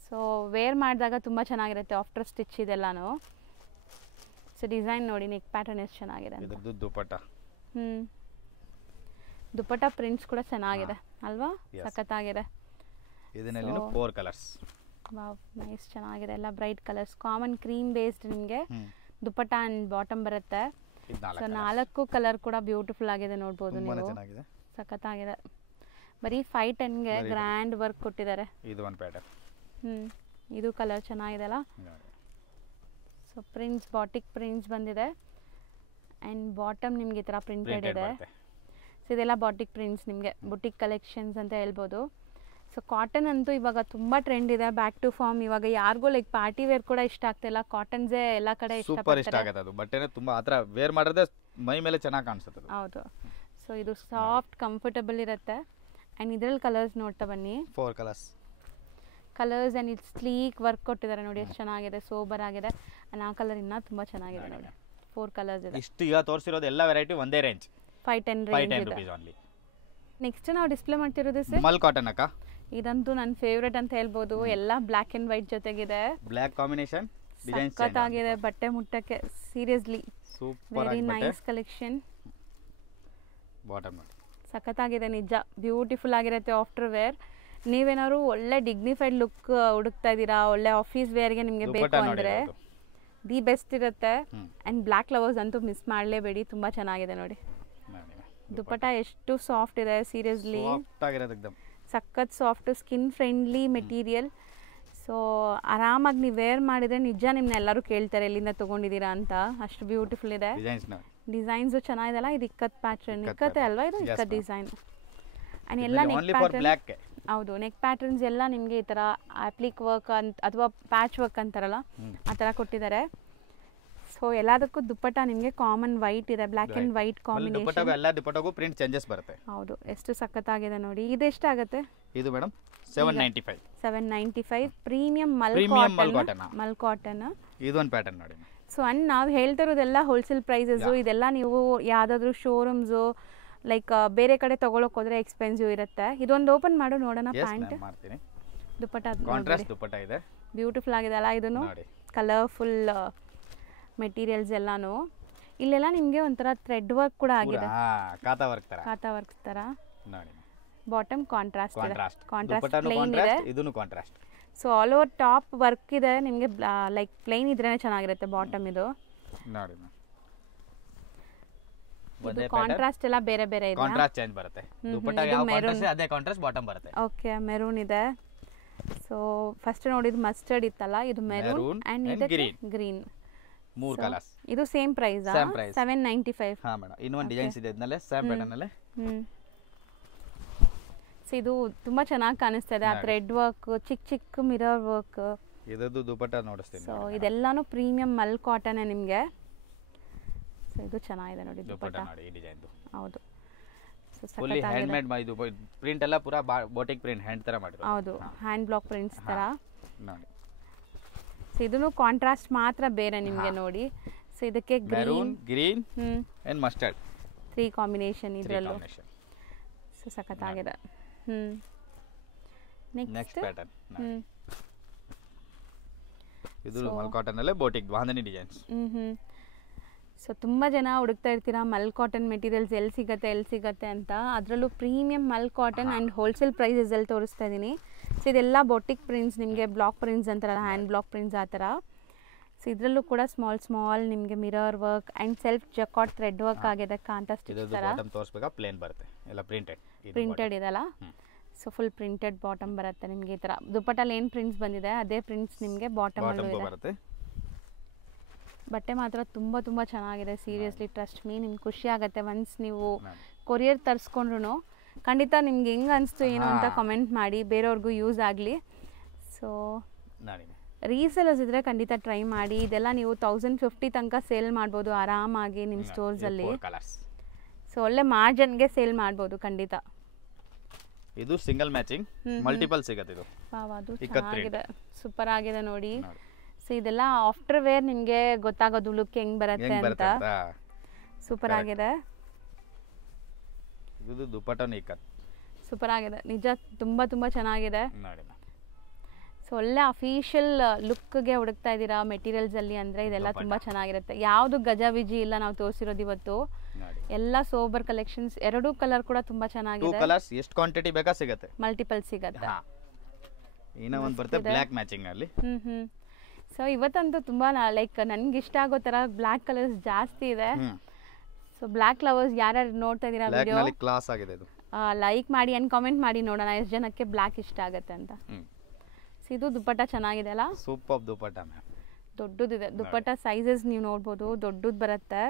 ಸೊ ವೇರ್ ಮಾಡಿದಾಗ ತುಂಬ ಚೆನ್ನಾಗಿರುತ್ತೆ ಆಫ್ಟರ್ ಸ್ಟಿಚ್ ಇದೆಲ್ಲಾನು. ಸೊ ಡಿಸೈನ್ ನೋಡಿ, ನೆಕ್ ಪ್ಯಾಟರ್ನ್ ಎಷ್ಟು ಚೆನ್ನಾಗಿದೆ. ಇದು ದುಪ್ಪಟ್ಟ. ದುಪ್ಪಟ್ಟ ಪ್ರಿಂಟ್ಸ್ ಕೂಡ ಚೆನ್ನಾಗಿದೆ ಅಲ್ವಾ, ಸಖತ್ತಾಗಿದೆ. ಇದರಲ್ಲಿ 4 ಕಲರ್ಸ್. ವಾವ್, ನೈಸ್, ಚೆನ್ನಾಗಿದೆ. ಎಲ್ಲ bright colours, common cream based ನಿಮಗೆ ದುಪ್ಪಟ್ಟ ಅಂಡ್ ಬಾಟಮ್ ಬರುತ್ತೆ. ಸೊ 4 ಕಲರ್ ಕೂಡ ಬ್ಯೂಟಿಫುಲ್ ಆಗಿದೆ, ನೋಡ್ಬೋದು ನೀವು, ಸಖತ್ತಾಗಿದೆ. ಬರೀ 510ಗೆ ಗ್ರ್ಯಾಂಡ್ ವರ್ಕ್ ಕೊಟ್ಟಿದ್ದಾರೆ. ಇದು ಒಂದು ಪ್ಯಾಟರ್ನ್. ಇದು ಕಲರ್ ಚೆನ್ನಾಗಿದೆ ಅಲ್ಲ. ಸೊ ಪ್ರಿಂಟ್ಸ್, ಬಾಟಿಕ್ ಪ್ರಿಂಟ್ಸ್ ಬಂದಿದೆ ಆ್ಯಂಡ್ ಬಾಟಮ್ ನಿಮಗೆ ಈ ಥರ ಪ್ರಿಂಟೆಡ್ ಇದೆ. ಸೊ ಇದೆಲ್ಲ ಬಾಟಿಕ್ ಪ್ರಿಂಟ್ಸ್, ನಿಮಗೆ ಬುಟಿಕ್ ಕಲೆಕ್ಷನ್ಸ್ ಅಂತ ಹೇಳ್ಬೋದು. ಸೊ ಕಾಟನ್ ಅಂತೂ ಇವಾಗ ತುಂಬ ಟ್ರೆಂಡ್ ಇದೆ, ಬ್ಯಾಕ್ ಟು ಫಾರ್ಮ್. ಇವಾಗ ಯಾರಿಗೂ ಲೈಕ್ ಪಾರ್ಟಿ ವೇರ್ ಕೂಡ ಇಷ್ಟ ಆಗ್ತಿಲ್ಲ, ಕಾಟನ್ಸೇ ಎಲ್ಲ ಕಡೆ ಸೂಪರ್ ಇಷ್ಟ ಆಗುತ್ತೆ. ಅದು ಬಟ್ಟೆನೇ ತುಂಬ ಆ ಥರ ವೇರ್ ಮಾಡಿದ್ರೆ ಮೈ ಮೇಲೆ ಚೆನ್ನಾಗಿ ಕಾಣಿಸುತ್ತೆ. ಹೌದು. ಸೊ ಇದು ಸಾಫ್ಟ್ ಕಂಫರ್ಟಬಲ್ ಇರುತ್ತೆ. ಆ್ಯಂಡ್ ಇದರಲ್ಲಿ ಕಲರ್ಸ್ ನೋಡ್ತಾ ಬನ್ನಿ, 4 ಕಲರ್ಸ್. ಕಲರ್ಸ್ ಆ್ಯಂಡ್ ಇದು ಸ್ಲೀಕ್ ವರ್ಕ್ ಕೊಟ್ಟಿದ್ದಾರೆ ನೋಡಿ, ಎಷ್ಟು ಚೆನ್ನಾಗಿದೆ, ಸೋಬರ್ ಆಗಿದೆ. ಆ್ಯಂಡ್ ಆ ಕಲರ್ ಇನ್ನೂ ತುಂಬ ಚೆನ್ನಾಗಿದೆ ನೋಡಿ. 4 ಕಲರ್ಸ್ ಇದೆ. ಇಷ್ಟು ಈಗ ತೋರಿಸಿರೋದು ಎಲ್ಲ ವೆರೈಟಿ ಒಂದೇ ರೇಂಜ್, 510 ರೂಪೀಸ್ ಓನ್ಲಿ. ನೆಕ್ಸ್ಟ್ ನಾವು ಡಿಸ್ಪ್ಲೇ ಮಾಡ್ತಿರೋದು ಮಲ್ ಕಾಟನ್ ಅಕ್ಕ. ಇದಂತೂ ನನ್ನ ಫೇವ್ರೆಟ್ ಅಂತ ಹೇಳ್ಬೋದು. ಎಲ್ಲ ಬ್ಲ್ಯಾಕ್ ಅಂಡ್ ವೈಟ್ ಜೊತೆಗಿದೆ, ಬ್ಲ್ಯಾಕ್ ಕಾಂಬಿನೇಷನ್, ಡಿಸೈನ್ ಸಖತ್ತಾಗಿದೆ. ಬಟ್ಟೆ ಮುಟ್ಟಕ್ಕೆ seriously very nice collection. Bottom ನೋಡಿ, ಸಖತ್ತಾಗಿದೆ ನಿಜ, ಬ್ಯೂಟಿಫುಲ್ ಆಗಿರುತ್ತೆ ಆಫ್ಟರ್ ವೇರ್. ನೀವೇನಾದ್ರು ಒಳ್ಳೆ ಡಿಗ್ನಿಫೈಡ್ ಲುಕ್ ಹುಡುಕ್ತಾ ಇದ್ದೀರಾ, ಒಳ್ಳೆ ಆಫೀಸ್ ವೇರ್ಗೆ ನಿಮಗೆ ಬೇಕು ಅಂದರೆ ದಿ ಬೆಸ್ಟ್ ಇರುತ್ತೆ. ಆ್ಯಂಡ್ ಬ್ಲ್ಯಾಕ್ ಲವರ್ಸ್ ಅಂತೂ ಮಿಸ್ ಮಾಡಲೇಬೇಡಿ, ತುಂಬ ಚೆನ್ನಾಗಿದೆ ನೋಡಿ. ದುಪ್ಪಟ್ಟ ಎಷ್ಟು ಸಾಫ್ಟ್ ಇದೆ, ಸೀರಿಯಸ್ಲಿ ಸಖತ್ soft, skin friendly material. So so ಆರಾಮಾಗಿ ನೀವು ವೇರ್ ಮಾಡಿದರೆ ನಿಜ ನಿಮ್ಮನ್ನ ಎಲ್ಲರೂ ಕೇಳ್ತಾರೆ ಎಲ್ಲಿಂದ ತೊಗೊಂಡಿದ್ದೀರಾ ಅಂತ, ಅಷ್ಟು ಬ್ಯೂಟಿಫುಲ್ ಇದೆ. ಡಿಸೈನ್ಸು ಚೆನ್ನಾಗಿದೆಲ್ಲ. ಇದು ಇಕ್ಕತ್ ಪ್ಯಾಟ್ರನ್, ಇಕ್ಕತ್ತೆ ಅಲ್ವಾ ಇದು? ಇಕ್ಕತ್ ಡಿಸೈನ್ ಆ್ಯಂಡ್ ಎಲ್ಲ ನೆಕ್ ಪ್ಯಾಟ್ರನ್. ಹೌದು, ನೆಕ್ ಪ್ಯಾಟ್ರನ್ಸ್ ಎಲ್ಲ ನಿಮಗೆ ಈ ಥರ ಆ್ಯಪ್ಲಿಕ್ ವರ್ಕ್ ಅಂತ ಅಥವಾ ಪ್ಯಾಚ್ ವರ್ಕ್ ಅಂತಾರಲ್ಲ ಆ ಥರ ಕೊಟ್ಟಿದ್ದಾರೆ. ಸೊ ಎಲ್ಲದಕ್ಕೂ ದುಪ್ಪಟ್ಟ ನಿಮಗೆ ಕಾಮನ್ ವೈಟ್ ಇದೆ, ಬ್ಲ್ಯಾಕ್ ಆ್ಯಂಡ್ ವೈಟ್ ಕಾಂಬಿನೇಷನ್. ಎಲ್ಲ ದುಪ್ಪಟ್ಟಗೂ ಪ್ರಿಂಟ್ ಚೇಂಜಸ್ ಬರುತ್ತೆ. ಹೌದು, ಎಷ್ಟು ಸಖತ್ತಾಗಿದೆ ನೋಡಿ. ಇದು ಎಷ್ಟಾಗುತ್ತೆ? ಇದು ಮೇಡಮ್ 795. 795 premium mul cotton. ಇದೊಂದು ಪ್ಯಾಟರ್ನ್ ನೋಡಿ. ಸೊ ಅಂಡ್ ನಾವು ಹೇಳ್ತಿರೋದೆಲ್ಲ ಹೋಲ್ಸೇಲ್ ಪ್ರೈಸಸ್ಸು. ಇದೆಲ್ಲ ನೀವು ಯಾವುದಾದ್ರೂ ಶೋರೂಮ್ಸು ಲೈಕ್ ಬೇರೆ ಕಡೆ ತೊಗೊಳಕ್ಕೆ ಹೋದರೆ ಎಕ್ಸ್ಪೆನ್ಸಿವ್ ಇರುತ್ತೆ. ಇದೊಂದು ಓಪನ್ ಮಾಡು ನೋಡೋಣ. ಪ್ಯಾಂಟ್ ದುಪ್ಪಟ್ಟ ಕಾಂಟ್ರಾಸ್ಟ್ ದುಪ್ಪಟ್ಟ ಇದೆ, ಬ್ಯೂಟಿಫುಲ್ ಆಗಿದೆ ಅಲ್ಲ? ಇದನ್ನು ಕಲರ್ಫುಲ್ ಮೆಟೀರಿಯಲ್ಸ್ ಎಲ್ಲಾನು. ಇಲ್ಲೆಲ್ಲ ನಿಮಗೆ ಒಂಥರ ಥ್ರೆಡ್ ವರ್ಕ್ ಕೂಡ ಆಗಿದೆ, ಕಾತಾ ವರ್ಕ್ ಥರ. ಬಾಟಮ್ ಕಾಂಟ್ರಾಸ್ಟ್ ಪ್ಲೇನ್ ಇದೆ. ಇದನ್ನು contrast. So all over top work ಇದೆ ನಿಮಗೆ, ಲೈಕ್ ಪ್ಲೇನ್ ಇದ್ರೇನೆ ಚೆನ್ನಾಗಿರುತ್ತೆ ಬಾಟಮ್. ಇದು ನೋಡಿ, ಕಾಂಟ್ರಾಸ್ಟ್ ಎಲ್ಲ ಬೇರೆ ಬೇರೆ ಇದೆ, ಕಾಂಟ್ರಾಸ್ಟ್ ಚೇಂಜ್ ಬರುತ್ತೆ. ದುಪ್ಪಟ್ಟ ಯಾವ ಕಾಂಟ್ರಾಸ್ಟ್ ಅದೇ ಕಾಂಟ್ರಾಸ್ಟ್ ಬಾಟಮ್ ಬರುತ್ತೆ. ಓಕೆ, ಮೆರೂನ್ ಇದೆ. ಸೊ ಫಸ್ಟ್ ನೋಡಿದ್ದು ಮಸ್ಟರ್ಡ್ ಇತ್ತಲ್ಲ, ಇದು ಮೆರೂನ್ ಅಂಡ್ ಇದು ಗ್ರೀನ್. ಮೂರು ಕಲರ್ಸ್. ಇದು ಸೇಮ್ ಪ್ರೈಸ್ 795. ಹಾ ಮೇಡಂ, ಇನ್ನೊಂದು ಡಿಸೈನ್ಸ್ ಇದೆ ಇದನ್ನಲ್ಲೇ ಸೇಮ್ ಪ್ಯಾಟರ್ನ್ ಅಲ್ಲೇ. ಸೊ ಇದು ತುಂಬಾ ಚೆನ್ನಾಗಿ ಕಾಣಿಸ್ತಾ ಇದೆ, ಆ ಥ್ರೆಡ್ ವರ್ಕ್, ಚಿಕ್ಕ ಚಿಕ್ಕ ಮಿರರ್ ವರ್ಕ್. ಇದದ್ದು ದುಪ್ಪಟ್ಟ ನೋಡಿಸ್ತೀನಿ. ಸೊ ಇದೆಲ್ಲಾನು ಪ್ರೀಮಿಯಂ ಮಲ್ ಕಾಟನ್ ನಿಮಗೆ. ಸೊ ಇದು ಚೆನ್ನಾಗಿದೆ ನೋಡಿ ದುಪ್ಪಟ್ಟ ನೋಡಿ, ಈ ಡಿಸೈನ್. ಹೌದು, ಸೊ ಫುಲ್ಲಿ ಹ್ಯಾಂಡ್ ಮೇಡ್ ಇದು ಪ್ರಿಂಟ್ ಎಲ್ಲ ಪೂರಾ ಬೋಟಿಕ್ ಪ್ರಿಂಟ್ ಹ್ಯಾಂಡ್ ತರ ಮಾಡಿದ್ರು. ಹೌದು, ಹ್ಯಾಂಡ್ ಬ್ಲಾಕ್ ಪ್ರಿಂಟ್ಸ್ ತರ ನೋಡಿ. ಸೊ ಇದನ್ನು ಕಾಂಟ್ರಾಸ್ಟ್ ಮಾತ್ರ ಬೇರೆ ನಿಮಗೆ ನೋಡಿ. ಸೊ ಇದಕ್ಕೆ ಗ್ರೀನ್ ಅಂಡ್ ಮಸ್ಟರ್ಡ್ 3 ಕಾಂಬಿನೇಷನ್ ಇದರಲ್ಲೂ. ಸೊ ಸಖತ್ತಾಗಿದೆ. ನೆಕ್ಸ್ಟ್ ಪ್ಯಾಟರ್ನ್ ಇದು ಮಲ್ ಕಾಟನ್ ಅಲ್ಲೇ ಬೋಟಿಕ್ ಬಾಂಧನಿ ಡಿಸೈನ್ಸ್. ಸೊ ತುಂಬ ಜನ ಹುಡುಕ್ತಾ ಇರ್ತೀರಾ ಮಲ್ ಕಾಟನ್ ಮೆಟೀರಿಯಲ್ಸ್ ಎಲ್ಲಿ ಸಿಗುತ್ತೆ ಅಂತ. ಅದರಲ್ಲೂ premium mul cotton and wholesale ಪ್ರೈಸಸಲ್ಲಿ ತೋರಿಸ್ತಾ ಇದ್ದೀನಿ. ಸೊ ಇದೆಲ್ಲ ಬೊಟಿಕ್ ಪ್ರಿಂಟ್ಸ್, ನಿಮಗೆ ಬ್ಲಾಕ್ ಪ್ರಿಂಟ್ಸ್ ಅಂತಾರಲ್ಲ, ಹ್ಯಾಂಡ್ ಬ್ಲಾಕ್ ಪ್ರಿಂಟ್ಸ್ ಆ ಥರ. ಸೊ ಇದರಲ್ಲೂ ಕೂಡ ಸ್ಮಾಲ್ ನಿಮಗೆ mirror work and self ಜಕಾಟ್ thread work ಆಗಿದೆ, ಕಾಂತಾ ಸ್ಟಿಚ್ ಥರ. ತೋರಿಸ್ಬೇಕಾ? ಪ್ಲೇನ್ ಬರುತ್ತೆ, ಎಲ್ಲ ಪ್ರಿಂಟೆಡ್ ಇದೆಲ್ಲ. ಸೊ ಫುಲ್ ಪ್ರಿಂಟೆಡ್ ಬಾಟಮ್ ಬರುತ್ತೆ ನಿಮಗೆ. ಈ ಥರ ದುಪ್ಪಟ್ಟಲ್ಲಿ ಏನು ಪ್ರಿಂಟ್ಸ್ ಬಂದಿದೆ ಅದೇ ಪ್ರಿಂಟ್ಸ್ ನಿಮಗೆ ಬಾಟಮಲ್ಲೂ ಬರುತ್ತೆ. ಬಟ್ಟೆ ಮಾತ್ರ ತುಂಬ ತುಂಬ ಚೆನ್ನಾಗಿದೆ, ಸೀರಿಯಸ್ಲಿ ಟ್ರಸ್ಟ್ ಮೀ. ನಿಮ್ಗೆ ಖುಷಿ ಆಗುತ್ತೆ ಒನ್ಸ್ ನೀವು ಕೊರಿಯರ್ ತರಿಸ್ಕೊಂಡ್ರು. ಖಂಡಿತ ನಿಮ್ಗೆ ಹೆಂಗೆ ಅನಿಸ್ತು ಏನು ಅಂತ ಕಮೆಂಟ್ ಮಾಡಿ, ಬೇರೆಯವ್ರಿಗೂ ಯೂಸ್ ಆಗಲಿ. ಸೊ ರೀಸೇಲರ್ಸ್ ಇದ್ದರೆ ಖಂಡಿತ ಟ್ರೈ ಮಾಡಿ. ಇದೆಲ್ಲ ನೀವು 1050 ತನಕ ಸೇಲ್ ಮಾಡ್ಬೋದು ಆರಾಮಾಗಿ ನಿಮ್ಮ ಸ್ಟೋರ್ಸಲ್ಲಿ. ಸೊ ಒಳ್ಳೆ ಮಾರ್ಜಿನ್ಗೆ ಸೇಲ್ ಮಾಡ್ಬೋದು ಖಂಡಿತ. ಇದು ಸಿಂಗಲ್ ಮ್ಯಾಚಿಂಗ್ ಮಲ್ಟಿಪಲ್ ಸಿಗುತ್ತೆ. ಇದು ಅದು ಚೆನ್ನಾಗಿದೆ, ಸೂಪರ್ ಆಗಿದೆ ನೋಡಿ. ಸೊ ಇದೆಲ್ಲ ಆಫ್ಟರ್ ವೇರ್ ನಿಮಗೆ ಗೊತ್ತಾಗೋದು ಲುಕ್ ಹೆಂಗ್ ಬರುತ್ತೆ ಅಂತ. ಸೂಪರ್ ಆಗಿದೆ. ಇದು ದುಪ್ಪಟ್ಟನ ಇಕ್ಕತ್ ಸೂಪರ್ ಆಗಿದೆ, ನಿಜ ತುಂಬ ತುಂಬ ಚೆನ್ನಾಗಿದೆ. ಸೊ ಒಳ್ಳೆ ಅಫಿಷಿಯಲ್ ಲುಕ್ಗೆ ಹುಡುಕ್ತಾ ಇದ್ದೀರಾ ಮೆಟೀರಿಯಲ್ಸಲ್ಲಿ ಅಂದರೆ ಇದೆಲ್ಲ ತುಂಬ ಚೆನ್ನಾಗಿರುತ್ತೆ. ಯಾವುದು ಗಜವಿಜಿ ಇಲ್ಲ ನಾವು ತೋರಿಸಿರೋದು ಇವತ್ತು, ಎಲ್ಲ ಸೋಬರ್ ಕಲೆಕ್ಷನ್ಸ್. 2 ಕಲರ್ ಕೂಡ ತುಂಬ ಚೆನ್ನಾಗಿದೆ. ಎಷ್ಟು ಕ್ವಾಂಟಿಟಿ ಬೇಕಾ ಸಿಗುತ್ತೆ, ಮಲ್ಟಿಪಲ್ ಸಿಗುತ್ತೆ. ಇನ್ನೂ ಒಂದು ಬರುತ್ತೆ ಬ್ಲ್ಯಾಕ್ ಮ್ಯಾಚಿಂಗ್ ಅಲ್ಲಿ. ಸೊ ಇವತ್ತಂತೂ ತುಂಬ ಲೈಕ್ ನನಗೆ ಇಷ್ಟ ಆಗೋ ಥರ ಬ್ಲ್ಯಾಕ್ ಕಲರ್ಸ್ ಜಾಸ್ತಿ ಇದೆ. ಸೊ ಬ್ಲ್ಯಾಕ್ ಲವರ್ಸ್ ಯಾರ್ಯಾರು ನೋಡ್ತಾ ಇದ್ದೀರಾ ವಿಡಿಯೋ, ಕ್ಲಾಸ್ ಆಗಿದೆ ಇದು, ಲೈಕ್ ಮಾಡಿ ಆ್ಯಂಡ್ ಕಾಮೆಂಟ್ ಮಾಡಿ ನೋಡೋಣ ಎಷ್ಟು ಜನಕ್ಕೆ ಬ್ಲ್ಯಾಕ್ ಇಷ್ಟ ಆಗುತ್ತೆ ಅಂತ. ಸೊ ಇದು ದುಪ್ಪಟ್ಟ ಚೆನ್ನಾಗಿದೆ ಅಲ್ಲ, ಸೂಪರ್ ದುಪ್ಪಟ್ಟ ಮ್ಯಾಮ್. ದೊಡ್ಡದಿದೆ ದುಪ್ಪಟ್ಟ, ಸೈಜಸ್ ನೀವು ನೋಡ್ಬೋದು ದೊಡ್ಡದು ಬರುತ್ತೆ.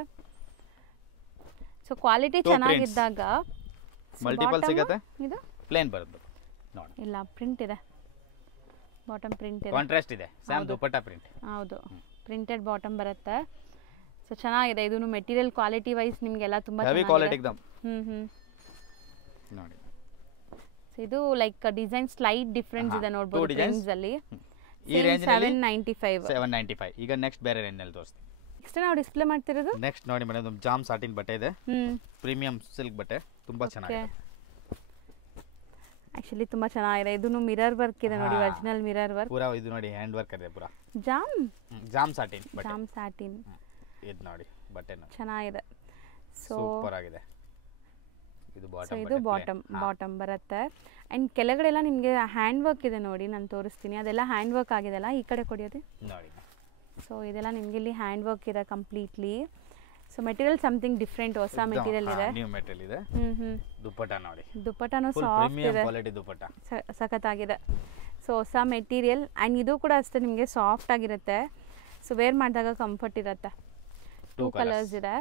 ಸೊ ಕ್ವಾಲಿಟಿ ಚೆನ್ನಾಗಿದ್ದಾಗ ಮಲ್ಟಿಪಲ್ ಸಿಗುತ್ತೆ. ಇದು ಪ್ಲೇನ್ ಬರುತ್ತೆ ನೋಡಿ, ಇಲ್ಲ ಪ್ರಿಂಟ್ ಇದೆ, ಬಾಟಮ್ ಪ್ರಿಂಟ್ ಇದೆ, ಕಾಂಟ್ರಾಸ್ಟ್ ಇದೆ, ಸೇಮ್ ದುಪ್ಪಟ್ಟ ಪ್ರಿಂಟ್. ಹೌದು, ಪ್ರಿಂಟೆಡ್ ಬಾಟಮ್ ಬರುತ್ತೆ. ಸೊ ಚೆನ್ನಾಗಿದೆ. ಇದನ್ನು ಮೆಟೀರಿಯಲ್ ಕ್ವಾಲಿಟಿ ವೈಸ್ ನಿಮಗೆಲ್ಲ ತುಂಬ ಹೆವಿ ಕ್ವಾಲಿಟಿ एकदम ನೋಡಿ. ಸೊ ಇದು ಲೈಕ್ ಡಿಸೈನ್ ಸ್ಲೈಡ್ ಡಿಫರೆನ್ಸ್ ಇದೆ ನೋಡಬಹುದು ಪ್ರಿಂಟ್ಸ್ ಅಲ್ಲಿ. ಈ ರೇಂಜ್ ನಲ್ಲಿ 795. ಈಗ ನೆಕ್ಸ್ಟ್ ಬೇರೆ ರೇಂಜ್ ನಲ್ಲಿ ತೋರಿಸ್ತೀನಿ. ನೆಕ್ಸ್ಟ್ ನಾವು ಡಿಸ್ಪ್ಲೇ ಮಾಡ್ತಿರೋದು ನೆಕ್ಸ್ಟ್ ನೋಡಿ ಮೇಡಮ್, ಜಾಮ್ ಸಾಟಿನ್ ಬಟ್ಟೆ ಇದೆ, ಪ್ರೀಮಿಯಂ ಸಿಲ್ಕ್ ಬಟ್ಟೆ, ತುಂಬಾ ಚೆನ್ನಾಗಿದೆ. ಆಕ್ಚುಲಿ ತುಂಬಾ ಚೆನ್ನಾಗಿದೆ. ಇದನ್ನು ಮಿರರ್ ವರ್ಕ್ ಇದೆ ನೋಡಿ, ಒರಿಜಿನಲ್ ಮಿರರ್ ವರ್ಕ್ ಪೂರಾ. ಇದು ನೋಡಿ ಹ್ಯಾಂಡ್ ವರ್ಕ್ ಇದೆ ಪೂರಾ. ಜಾಮ್ ಸಾಟಿನ್ ಬಟ್ಟೆ, ಜಾಮ್ ಸಾಟಿನ್. ಇದು ನೋಡಿ ಬಟ್ಟೆ ಚೆನ್ನಾಗಿದೆ, ಸೂಪರ್ ಆಗಿದೆ. ಇದು ಬಾಟಮ್ ಬರುತ್ತೆ. ಆ್ಯಂಡ್ ಕೆಳಗಡೆ ಎಲ್ಲ ನಿಮಗೆ ಹ್ಯಾಂಡ್ ವರ್ಕ್ ಇದೆ ನೋಡಿ, ನಾನು ತೋರಿಸ್ತೀನಿ. ಅದೆಲ್ಲ ಹ್ಯಾಂಡ್ ವರ್ಕ್ ಆಗಿದೆಲ್ಲ, ಈ ಕಡೆ ಕೊಡಿಯೋದು ನೋಡಿ. ಸೊ ಇದೆಲ್ಲ ನಿಮಗೆ ಇಲ್ಲಿ ಹ್ಯಾಂಡ್ ವರ್ಕ್ ಇದೆ completely. So material something different, ಹೊಸ ಮೆಟೀರಿಯಲ್ ಇದೆ, ನ್ಯೂ ಮೆಟೀರಿಯಲ್ ಇದೆ. ದುಪ್ಪಟ್ಟ ನೋಡಿ, ದುಪ್ಪಟ್ಟನೂ ಸಾಫ್ಟ್ ಇದೆ, ಕ್ವಾಲಿಟಿ ದುಪ್ಪಟ್ಟ ಸಖತ್ತಾಗಿದೆ. ಸೊ ಹೊಸ ಮೆಟೀರಿಯಲ್ ಆ್ಯಂಡ್ ಇದು ಕೂಡ ಅಷ್ಟೇ ನಿಮಗೆ ಸಾಫ್ಟ್ ಆಗಿರುತ್ತೆ. ಸೊ ವೇರ್ ಮಾಡಿದಾಗ ಕಂಫರ್ಟ್ ಇರುತ್ತೆ. 2 ಕಲರ್ಸ್ ಇದೆ,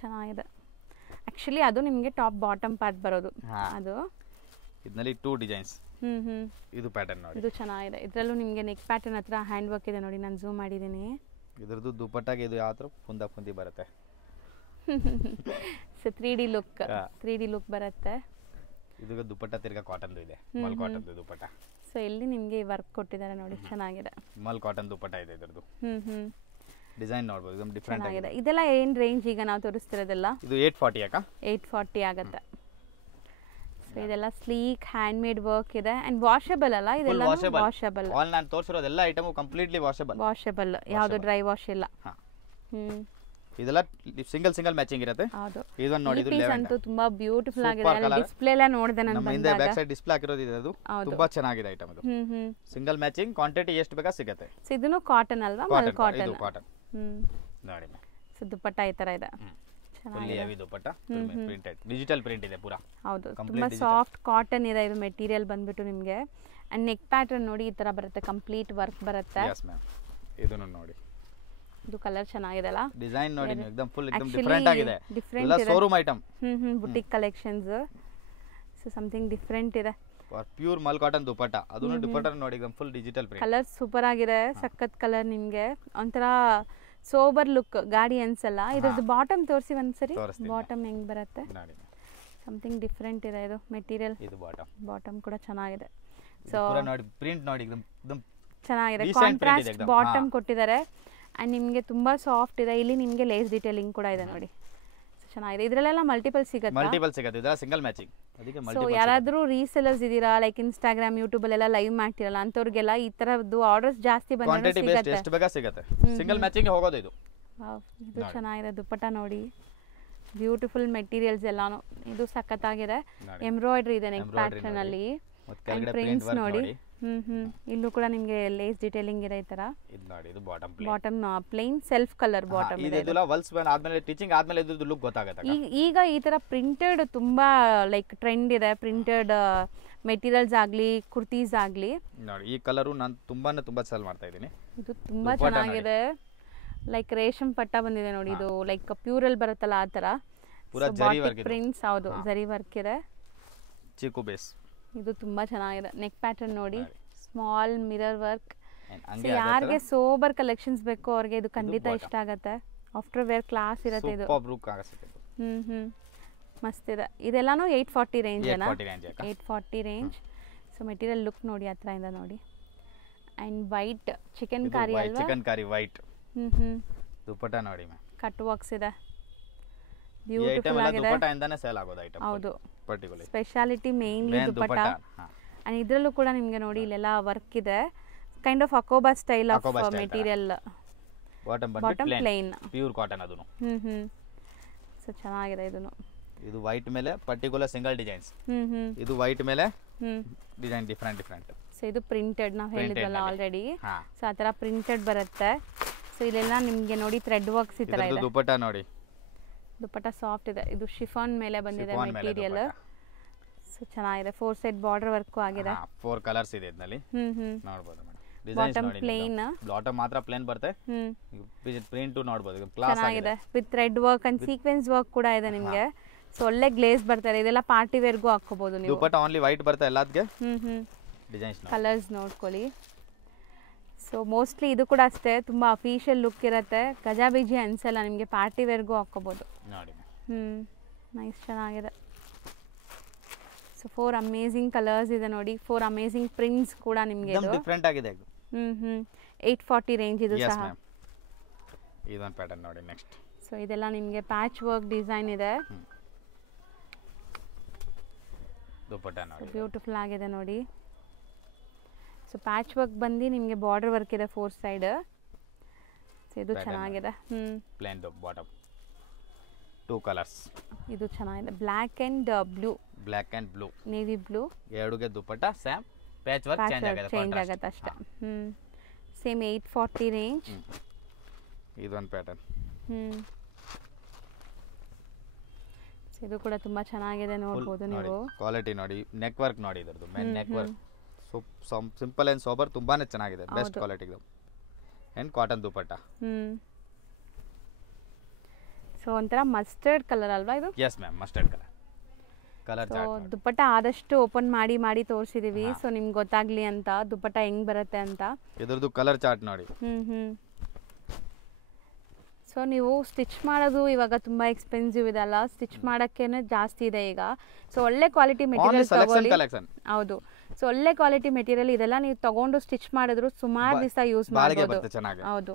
ಚೆನ್ನಾಗಿದೆ. ಆ್ಯಕ್ಚುಲಿ ಅದು ನಿಮಗೆ ಟಾಪ್ ಬಾಟಮ್ ಪಾರ್ಟ್ ಬರೋದು ಅದು. ಇದರಲ್ಲಿ 2 ಡಿಸೈನ್ಸ್. ಇದು ಪ್ಯಾಟರ್ನ್ ನೋಡಿ, ಇದು ಚೆನ್ನಾಗಿದೆ. ಇದರಲ್ಲೂ ನಿಮಗೆ ನೆಕ್ ಪ್ಯಾಟರ್ನ್ ಹತ್ರ ಹ್ಯಾಂಡ್ ವರ್ಕ್ ಇದೆ ನೋಡಿ, ನಾನು ಝೂಮ್ ಮಾಡಿದ್ದೀನಿ. ಇದರದ್ದು ದುಪಟ್ಟಾಗೆ ಇದು ಯಾವ ಥರ ಫುಂದಿ ಬರುತ್ತೆ. ಸೊ 3D ಲುಕ್ ಬರುತ್ತೆ. ಇದು ದುಪಟ್ಟ ತಿರ್ಗಾ ಕಾಟನ್ದು ಇದೆ, ಮಲ್ ಕಾಟನ್ದು ದುಪಟ್ಟ. ಸೊ ಇಲ್ಲಿ ನಿಮಗೆ ವರ್ಕ್ ಕೊಟ್ಟಿದ್ದಾರೆ ನೋಡಿ, ಚೆನ್ನಾಗಿದೆ. ಮಲ್ ಕಾಟನ್ ದುಪಟ್ಟ ಇದೆ ಇದರದ್ದು. ಡಿಸೈನ್ ನೋಡಬಹುದು, ಇದು ಡಿಫರೆಂಟ್ ಆಗಿದೆ. ಇದೆಲ್ಲ ಏನು ರೇಂಜ್ ಈಗ ನಾವು ತೋರಿಸ್ತಿರೋದೆಲ್ಲ? ಇದು 840 ಅಕ್ಕ, 840 ಆಗುತ್ತೆ. ಸೊ ಇದೆಲ್ಲ ಸ್ಲೀಕ್ ಹ್ಯಾಂಡ್ ಮೇಡ್ ವರ್ಕ್ ಇದೆ ಅಂಡ್ ವಾಷಬಲ್ ಅಲ್ಲ, ಇದೆಲ್ಲ ವಾಷಬಲ್. ಆಲ್ ನಾನು ತೋರಿಸಿರೋದೆಲ್ಲ ಐಟಮ್ ಕಂಪ್ಲೀಟ್ಲಿ ವಾಷಬಲ್, ಯಾವುದು ಡ್ರೈ ವಾಶ್ ಇಲ್ಲ. ಇದೆಲ್ಲ ಸಿಂಗಲ್ ಮ್ಯಾಚಿಂಗ್ ಇರುತ್ತೆ. ಹೌದು, ಇದನ್ನ ನೋಡಿ, ಇದು ಪೀಸ್ ಅಂತೂ ತುಂಬಾ ಬ್ಯೂಟಿಫುಲ್ ಆಗಿದೆ. ಡಿಸ್ಪ್ಲೇ ಎಲ್ಲ ನೋಡಿದೆ ನಾನು ನಮ್ಮ ಹಿಂದೆ ಬ್ಯಾಕ್ ಸೈಡ್ ಡಿಸ್ಪ್ಲೇ ಹಾಕಿರೋದು ಇದೆ, ಅದು ತುಂಬಾ ಚೆನ್ನಾಗಿದೆ ಐಟಮ್. ಇದು ಸಿಂಗಲ್ ಮ್ಯಾಚಿಂಗ್, ಕ್ವಾಂಟಿಟಿ ಎಷ್ಟು ಬೇಕಾ ಸಿಗುತ್ತೆ. ಸೊ ಇದನ್ನು ಕಾಟನ್ ಅಲ್ವಾ? ಮಲ್ ಕಾಟನ್. ಇದು ಕಾಟನ್ ನೋಡಿ. ಸೊ ದುಪಟ್ಟ ಈ ತರ ಇದೆ, fully heavy dupatta, printed digital print ಇದೆ ಪೂರಾ. ಹೌದು, ತುಂಬಾ ಸಾಫ್ಟ್ ಕಾಟನ್ ಇದೆ ಇದು ಮೆಟೀರಿಯಲ್ ಬಂದ್ಬಿಟ್ಟು ನಿಮಗೆ. ಅಂಡ್ ನೆಕ್ ಪ್ಯಾಟರ್ನ್ ನೋಡಿ ಈ ತರ ಬರುತ್ತೆ, ಕಂಪ್ಲೀಟ್ ವರ್ಕ್ ಬರುತ್ತೆ. ಯಸ್ ಮ್ಯಾಮ್, ಇದನ್ನು ನೋಡಿ. ಇದು ಕಲರ್ ಚೆನ್ನಾಗಿದೆ ಅಲ್ಲ, ಡಿಸೈನ್ ನೋಡಿ, एकदम ಫುಲ್ एकदम ಡಿಫರೆಂಟ್ ಆಗಿದೆ. ಎಲ್ಲ showroom item, boutique collections. So something different ಇದೆ. ಪ್ಯೂರ್ ಮಲ್ ಕಾಟನ್ ದುಪಟ್ಟ, ಅದನ್ನು ದುಪಟ್ಟ ನೋಡಿ, एकदम full digital print. Colour super ಆಗಿದೆ, ಸಖತ್ ಕಲರ್. ನಿಮಗೆ ಒಂಥರ ಸೋಬರ್ ಲುಕ್ ಗಾಡಿ ಅನ್ಸಲ್ಲ. ಇದ್ರದ್ದು ಬಾಟಮ್ ತೋರಿಸಿ ಒಂದ್ಸರಿ, ಬಾಟಮ್ ಹೆಂಗ್ ಬರುತ್ತೆ. ಸಮಥಿಂಗ್ ಡಿಫರೆಂಟ್ ಇದೆ ಇದು ಮೆಟೀರಿಯಲ್. ಇದು ಬಾಟಮ್ ಕೂಡ ಚೆನ್ನಾಗಿದೆ. ಸೊ ನೋಡಿ, ಪ್ರಿಂಟ್ ನೋಡಿ, एकदम ಚೆನ್ನಾಗಿದೆ. ಕಾಂಟ್ರಾಸ್ಟ್ ಬಾಟಮ್ ಕೊಟ್ಟಿದ್ದಾರೆ ಅಂಡ್ ನಿಮಗೆ ತುಂಬಾ ಸಾಫ್ಟ್ ಇದೆ. ಇಲ್ಲಿ ನಿಮಗೆ ಲೇಸ್ ಡೀಟೇಲಿಂಗ್ ಕೂಡ ಇದೆ ನೋಡಿ, ಚೆನ್ನಾಗಿದೆ. ಇದರಲ್ಲೆಲ್ಲ ಮಲ್ಟಿಪಲ್ ಸಿಗುತ್ತೆ, ಇದೆಲ್ಲ ಸಿಂಗಲ್ ಮ್ಯಾಚಿಂಗ್. ಅದಕ್ಕೆ ಸೊ ಮಲ್ಟಿಪಲ್. ಯಾರಾದರೂ ರೀಸೆಲರ್ಸ್ ಇದೀರಾ, ಲೈಕ್ ಇನ್ಸ್ಟಾಗ್ರಾಮ್ ಯೂಟ್ಯೂಬ್ ಅಲ್ಲೆಲ್ಲ ಲೈವ್ ಮಾಡ್ತಿರಲ್ಲ ಅಂತವ್ರಿಗೆಲ್ಲ ಈ ತರದ್ದು ಆರ್ಡರ್ಸ್ ಜಾಸ್ತಿ ಬಂದ್ರೆ ಸಿಗುತ್ತೆ, ಎಷ್ಟು ಬೇಗ ಸಿಗುತ್ತೆ. ಸಿಂಗಲ್ ಮ್ಯಾಚಿಂಗ್ ಹೋಗೋದು ಇದು. ಇದು ಚೆನ್ನಾಗಿದೆ. ದುಪಟ್ಟ ನೋಡಿ, ಬ್ಯೂಟಿಫುಲ್ ಮೆಟೀರಿಯಲ್ಸ್ ಎಲ್ಲಾನು. ಇದು ಸಖತ್ತಾಗಿದೆ. ಎಂಬ್ರಾಯ್ಡ್ರಿ ಇದೆ ನೆಕ್ ಪ್ಯಾಟರ್ನ್ ಅಲ್ಲಿ, ಪ್ರಿಂಟ್ಸ್ ನೋಡಿ. ಇಲ್ಲೂ ಕೂಡ ನಿಮಗೆ ಲೇಸ್ ಡೀಟೇಲಿಂಗ್ ಇದೆ ಈ ತರ. ಇದು ನೋಡಿ, ಇದು bottom plain self colour bottom ಇದೆ. ಇದೆಲ್ಲ ವಲ್ಸ್ ಬ್ಯಾನ್ ಆದ್ಮೇಲೆ ಟೀಚಿಂಗ್ ಆದ್ಮೇಲೆ ಇದ್ರದ್ದು ಲುಕ್ ಗೊತ್ತಾಗುತ್ತೆ. ಈಗ ಈ ತರ ಪ್ರಿಂಟೆಡ್ ತುಂಬಾ ಲೈಕ್ ಟ್ರೆಂಡ್ ಇದೆ. ಪ್ರಿಂಟೆಡ್ ಮೆಟೀರಿಯಲ್ಸ್ ಆಗ್ಲಿ, ಕುರ್ತೀಸ್ ಆಗ್ಲಿ ನೋಡಿ. ಈ ಕಲರು ನಾನು ತುಂಬಾ ಸೇಲ್ ಮಾಡ್ತಾ ಇದ್ದೀನಿ. ಇದು ತುಂಬಾ ಚೆನ್ನಾಗಿದೆ. ಲೈಕ್ ರೇಷಮ್ ಪಟ್ಟ ಬಂದಿದೆ ನೋಡಿ, ಇದು ಲೈಕ್ ಪ್ಯೂರ್ ಅಲ್ಲಿ ಬರುತ್ತಲ್ಲ ಆ ತರ. ಪೂರಾ ಜರಿ ವರ್ಕ್ ಇದೆ. ಪ್ರಿಂಟ್ಸ್, ಹೌದು, ಜರಿ ವರ್ಕ್ ಇದೆ. ಚಿಕ್ಕು ಬೇಸ್. ಇದು ತುಂಬಾ ಚೆನ್ನಾಗಿದೆ. ನೆಕ್ ಪ್ಯಾಟರ್ನ್ ನೋಡಿ, ಸ್ಮಾಲ್ ಮಿರರ್ ವರ್ಕ್. ಯಾರಿಗೆ ಸೋಬರ್ ಕಲೆಕ್ಷನ್ಸ್ ಬೇಕು ಅವ್ರಿಗೆ ಇದು ಖಂಡಿತ ಇಷ್ಟ ಆಗುತ್ತೆ. ಆಫ್ಟರ್ ವೇರ್ ಕ್ಲಾಸ್ ಇರುತ್ತೆ ಇದು. ಮಸ್ತ್ ಇದೆ. ಇದೆಲ್ಲಾನು 840 ರೇಂಜ್ ಏನಾ? 840 ರೇಂಜ್. ಸೊ ಮೆಟೀರಿಯಲ್ ಲುಕ್ ನೋಡಿ, ಹತ್ರ ಇಂದ ನೋಡಿ. ಅಂಡ್ ವೈಟ್ ಚಿಕನ್ ಕಾರಿ ಅಲ್ವಾ? ಚಿಕನ್ ಕಾರಿ ವೈಟ್. ದುಪಟ್ಟ ನೋಡಿ ಮ್ಯಾಮ್, ಕಟ್ ವರ್ಕ್ಸ್ ಇದೆ. ಬ್ಯೂಟಿಫುಲ್ ಆಗಿದೆ. ದುಪಟ್ಟ ಇಂದಾನೆ ಸೇಲ್ ಆಗೋದು ಐಟಮ್. ಹೌದು, particular speciality mainly dupatta. And ಇದರಲ್ಲೂ ಕೂಡ ನಿಮಗೆ ನೋಡಿ ಇಲ್ಲೆಲ್ಲ ವರ್ಕ್ ಇದೆ. ಕೈಂಡ್ ಆಫ್ ಅಕೋಬಾ style of material. Bottom plain pure cotton ಅದನ್ನು. ಸೊ ಚೆನ್ನಾಗಿದೆ ಇದನ್ನು. ಇದು ವೈಟ್ ಮೇಲೆ ಪರ್ಟಿಕ್ಯುಲರ್ ಸಿಂಗಲ್ ಡಿಸೈನ್ಸ್. ಇದು ವೈಟ್ ಮೇಲೆ ಡಿಸೈನ್ ಡಿಫರೆಂಟ್. ಸೊ ಇದು ಪ್ರಿಂಟೆಡ್ ನಾವು ಹೇಳಿದ್ವಲ್ಲ ಆಲ್ರೆಡಿ. ಸೊ ಆ ಥರ ಪ್ರಿಂಟೆಡ್ ಬರುತ್ತೆ. ಸೊ ಇಲ್ಲೆಲ್ಲ ನಿಮಗೆ ನೋಡಿ ಥ್ರೆಡ್ ವರ್ಕ್ಸ್ ಈ ಥರ ಇದೆ. ದುಪಟ್ಟ ನೋಡಿ, ದುಪಟ್ಟ ಸಾಫ್ಟ್ ಇದೆ. ಇದು ಶಿಫಾನ್ ಮೇಲೆ ಬಂದಿದೆ ಮೆಟೀರಿಯಲ್. ಸೊ ಚೆನ್ನಾಗಿದೆ. 4 ಸೈಡ್ ಬಾರ್ಡರ್ ವರ್ಕ್ ಆಗಿದೆ. 4 ಕಲರ್ಸ್ ಇದೆ ಇದರಲ್ಲಿ, ನೋಡಬಹುದು ಮೇಡಂ. ಬಾಟಮ್ ಪ್ಲೇನ್, ಬಾಟಮ್ ಮಾತ್ರ ಪ್ಲೇನ್ ಬರುತ್ತೆ. ಪ್ರಿಂಟ್ ನೋಡಬಹುದು, ಕ್ಲಾಸ್ ಚೆನ್ನಾಗಿದೆ. With thread work and sequence work ಕೂಡ ಇದೆ ನಿಮಗೆ. ಸೊ ಒಳ್ಳೆ ಗ್ಲೇಸ್ ಬರ್ತಾರೆ. ಇದೆಲ್ಲ ಪಾರ್ಟಿ ವೇರ್ಗೂ ಹಾಕೋಬಹುದು ನೀವು. ದುಪಟ್ಟ ಓನ್ಲಿ ವೈಟ್ ಬರುತ್ತೆ ಎಲ್ಲದಕ್ಕೆ. ಡಿಸೈನ್ಸ್ ಕಲರ್ಸ್ ನೋಡ್ಕೊಳ್ಳಿ. ಸೊ ಮೋಸ್ಟ್ಲಿ ಇದು ಕೂಡ ಅಷ್ಟೇ, ತುಂಬ ಅಫಿಷಿಯಲ್ ಲುಕ್ ಇರುತ್ತೆ. ಗಜಾಬಿಜಿ ಅನ್ಸಲ್ಲ ನಿಮಗೆ, ಪಾರ್ಟಿ ವೇರ್ಗೂ ಹಾಕೋಬಹುದು ನೋಡಿ. ನೈಸ್, ಚೆನ್ನಾಗಿದೆ. ಸೊ 4 ಅಮೇಜಿಂಗ್ ಕಲರ್ಸ್ ಇದೆ ನೋಡಿ. 4 ಅಮೇಜಿಂಗ್ ಪ್ರಿಂಟ್ಸ್ ಕೂಡ ನಿಮಗೆ ಡಿಫರೆಂಟ್ ಆಗಿದೆ. 840 ರೇಂಜ್ ಇದು ಸಹ. ಇದೊಂದು ಪ್ಯಾಟರ್ನ್ ನೋಡಿ ನೆಕ್ಸ್ಟ್. ಸೊ ಇದೆಲ್ಲ ನಿಮಗೆ ಪ್ಯಾಚ್ ವರ್ಕ್ ಡಿಸೈನ್ ಇದೆ. ದುಪಟ್ಟ ನೋಡಿ, ಬ್ಯೂಟಿಫುಲ್ ಆಗಿದೆ ನೋಡಿ. ಸೊ ಪ್ಯಾಚ್ ವರ್ಕ್ ಬಂದು ನಿಮಗೆ ಬಾರ್ಡರ್ ವರ್ಕ್ ಇದೆ 4 ಸೈಡ್. ಸೊ ಇದು ಚೆನ್ನಾಗಿದೆ. Plain bottom, 2 colours. ಇದು ಚೆನ್ನಾಗಿದೆ. Black and blue, navy blue. ಎರಡುಗೆ dupatta same, patch work change ಆಗುತ್ತೆ ಅಷ್ಟೇ. Same 840 range. ಇದೊಂದು ಪ್ಯಾಟರ್ನ್. ಇದು ಕೂಡ ತುಂಬಾ ಚೆನ್ನಾಗಿದೆ ನೋಡಬಹುದು ನೀವು. ಕ್ವಾಲಿಟಿ ನೋಡಿ, ನೆಕ್ ವರ್ಕ್ ನೋಡಿ, ಇದರದು main neck work simple and sober, ತುಂಬಾನೇ ಚೆನ್ನಾಗಿದೆ, ಬೆಸ್ಟ್ ಕ್ವಾಲಿಟಿ ಇದು. And cotton dupatta. ಸೊ ಒಂಥರ ಮಸ್ಟರ್ಡ್ ಕಲರ್ ಅಲ್ವಾ ಇದು? Yes ma'am, mustard colour chart. Dupatta ಆದಷ್ಟು ಓಪನ್ ಮಾಡಿ ತೋರಿಸಿದೀವಿ, ಸೊ ನಿಮ್ಗೆ ಗೊತ್ತಾಗ್ಲಿ ಅಂತ ದುಪಟ್ಟ ಹೆಂಗ್ ಬರುತ್ತೆ ಅಂತ. ಇದರದು ಕಲರ್ ಚಾರ್ಟ್ ನೋಡಿ. ಸೊ ನೀವು ಸ್ಟಿಚ್ ಮಾಡೋದು ಇವಾಗ ತುಂಬಾ ಎಕ್ಸ್ಪೆನ್ಸಿವ್ ಇದೆ ಅಲ್ಲ, ಸ್ಟಿಚ್ ಮಾಡೋಕ್ಕೇನೆ ಜಾಸ್ತಿ ಇದೆ ಈಗ. ಸೊ ಒಳ್ಳೆ ಕ್ವಾಲಿಟಿ ಮೆಟೀರಿಯಲ್ ತಗೊಳ್ಳಿ. ಹೌದು, ಸೊ ಒಳ್ಳೆ ಕ್ವಾಲಿಟಿ ಮೆಟೀರಿಯಲ್ ಇದೆಲ್ಲ ನೀವು ತಗೊಂಡು ಸ್ಟಿಚ್ ಮಾಡಿದ್ರು ಸುಮಾರು ದಿವಸ ಯೂಸ್ ಮಾಡ್ಬೋದು. ಹೌದು,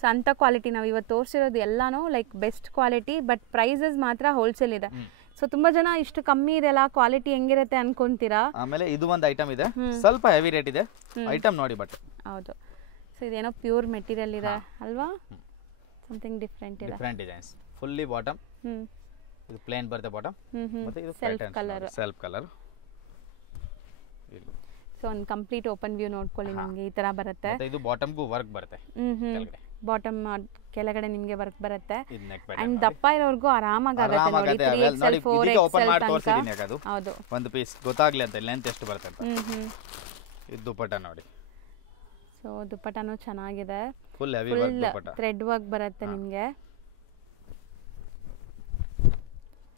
ಸೊ ಅಂತ ಕ್ವಾಲಿಟಿ ನಾವು ಇವತ್ತು ತೋರಿಸಿರೋದು ಎಲ್ಲಾನು like best quality, but prices ಮಾತ್ರ ಹೋಲ್ಸೇಲ್ ಇದೆ. ಸೊ ತುಂಬಾ ಜನ ಇಷ್ಟು ಕಮ್ಮಿ ಇದೆಲ್ಲ ಕ್ವಾಲಿಟಿ ಹೆಂಗಿರುತ್ತೆ ಅನ್ಕೊಂತೀರಾ. ಆಮೇಲೆ ಇದು ಒಂದು ಐಟಮ್ ಇದೆ, ಸ್ವಲ್ಪ ಹೆವಿ ರೇಟ್ ಇದೆ ಐಟಮ್ ನೋಡಿ. ಬಟ್ ಹೌದು, ಸೊ ಇದೇನೋ ಪ್ಯೂರ್ ಮೆಟೀರಿಯಲ್ ಇದೆ ಅಲ್ವಾ, ಸಮಥಿಂಗ್ ಡಿಫರೆಂಟ್ ಇದೆ. ಡಿಫರೆಂಟ್ ಡಿಸೈನ್ಸ್, ಫುಲ್ಲಿ ಬಾಟಮ್, ಇದು ಪ್ಲೇನ್ ಬರುತ್ತೆ ಬಾಟಮ್, ಮತ್ತೆ ಇದು ಸೆಲ್ಫ್ ಕಲರ್. ಸೊ ಒಂದು ಕಂಪ್ಲೀಟ್ ಓಪನ್ ವ್ಯೂ ನೋಡ್ಕೊಳ್ಳಿ, ನಿಮಗೆ ಈ ತರ ಬರುತ್ತೆ. ಮತ್ತೆ ಇದು ಬಾಟಮ್ಗೂ ವರ್ಕ್ ಬರುತ್ತೆ, ಬಾಟಮ್ ಕೆಳಗಡೆ ನಿಮಗೆ ವರ್ಕ್ ಬರುತ್ತೆ. ಅಂಡ್ ದಪ್ಪ ಇರೋರ್ಗೂ ಆರಾಮಾಗಿ ಆಗುತ್ತೆ ನೋಡಿ. 3XL 4XL ಹೌದು, ಒಂದು ಪೀಸ್ ಗೊತ್ತಾಗ್ಲಿ ಅಂತ ಲೆಂತ್ ಎಷ್ಟು ಬರುತ್ತೆ ಅಂತ. ಇದು ದುಪಟ್ಟ ನೋಡಿ. ಸೊ ದುಪಟ್ಟನು ಚೆನ್ನಾಗಿದೆ, full heavy work dupatta, thread work ಬರುತ್ತೆ ನಿಮಗೆ.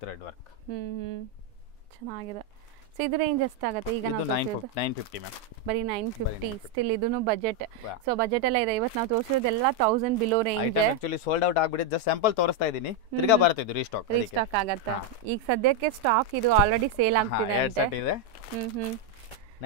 ಥ್ರೆಡ್ ವರ್ಕ್ ಚೆನ್ನಾಗಿದೆ. ಸೊ ಇದು ರೇಂಜ್ ಎಷ್ಟಾಗುತ್ತೆ ಈಗ? ನಾವು 950 ಮ್ಯಾಮ್, ಬರೀ 950. ಸ್ಟಿಲ್ ಇದೂನು ಬಜೆಟ್. ಸೊ ಬಜೆಟ್ ಎಲ್ಲ ಇದೆ. ಇವತ್ತು ನಾವು ತೋರಿಸಿರೋದೆಲ್ಲ 1000 below range. Actually sold out ಆಗ್ಬಿಟ್ಟಿದೆ, ಜಸ್ಟ್ ಸ್ಯಾಂಪಲ್ ತೋರಿಸ್ತಾ ಇದೀನಿ, ತಿರ್ಗಾ ಬರುತ್ತೆ ಇದು ರೀಸ್ಟಾಕ್ ಆಗುತ್ತೆ. ಈಗ ಸದ್ಯಕ್ಕೆ ಸ್ಟಾಕ್ ಇದು ಆಲ್ರೆಡಿ ಸೇಲ್ ಆಗ್ತಿದೆ ಅಂತೆ.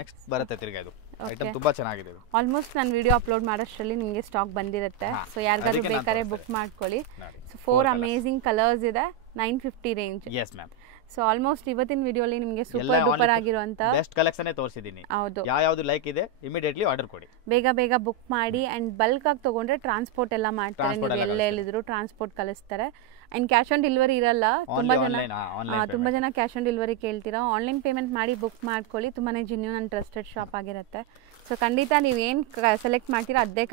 ನೆಕ್ಸ್ಟ್ ಬರುತ್ತೆ ತಿರ್ಗಾ. ಇದು ಐಟಮ್ ತುಂಬಾ ಚೆನ್ನಾಗಿದೆ. ಇದು ಆಲ್ಮೋಸ್ಟ್ ನಾನು ವಿಡಿಯೋ ಅಪ್ಲೋಡ್ ಮಾಡೋಷ್ಟರಲ್ಲಿ ನಿಮಗೆ ಸ್ಟಾಕ್ ಬಂದಿರುತ್ತೆ. ಸೊ ಯಾರಿಗಾದ್ರೂ ಬೇಕಾದ್ರೆ ಬುಕ್ ಮಾಡ್ಕೊಳ್ಳಿ. ಸೊ 4 ಅಮೇಜಿಂಗ್ ಕಲರ್ಸ್ ಇದೆ, 950 range. Yes ma'am. So almost ಇವತ್ತಿನ ವಿಡಿಯೋಲಿ ನಿಮಗೆ ಸೂಪರ್ ಡೂಪರ್ ಆಗಿರುವಂತ ಬೆಸ್ಟ್ ಕಲೆಕ್ಷನ್ ತೋರಿಸಿದೀನಿ. ಹೌದು, ಯಾವ್ದು ಲೈಕ್ ಇದೆ ಇಮಿಡಿಯೇಟ್ಲಿ ಆರ್ಡರ್ ಕೊಡಿ, ಬೇಗ ಬುಕ್ ಮಾಡಿ. ಅಂಡ್ ಬಲ್ಕ್ ಆಗಿ ತಗೊಂಡ್ರೆ ಟ್ರಾನ್ಸ್ಪೋರ್ಟ್ ಎಲ್ಲ ಮಾಡ್ತಾರೆ, ನೀವು ಎಲ್ಲೇ ಹೇಳಿದ್ರು ಟ್ರಾನ್ಸ್ಪೋರ್ಟ್ ಕಳಿಸ್ತಾರೆ. ಅಂಡ್ ಕ್ಯಾಶ್ ಆನ್ ಡೆಲಿವರಿ ಇರಲ್ಲ. ತುಂಬಾ ಜನ ಕ್ಯಾಶ್ ಆನ್ ಡೆಲಿವರಿ ಕೇಳ್ತೀರಾ. ಆನ್ಲೈನ್ ಪೇಮೆಂಟ್ ಮಾಡಿ ಬುಕ್ ಮಾಡ್ಕೊಳ್ಳಿ. ತುಂಬಾನೇ ಜೆನ್ಯೂನ್ ಅಂಡ್ ಟ್ರಸ್ಟೆಡ್ ಶಾಪ್ ಆಗಿರುತ್ತೆ. ಸೊ ಖಂಡಿತ ನೀವು ಏನ್ ಸೆಲೆಕ್ಟ್ ಮಾಡ್ತೀರಾ ಅದೇ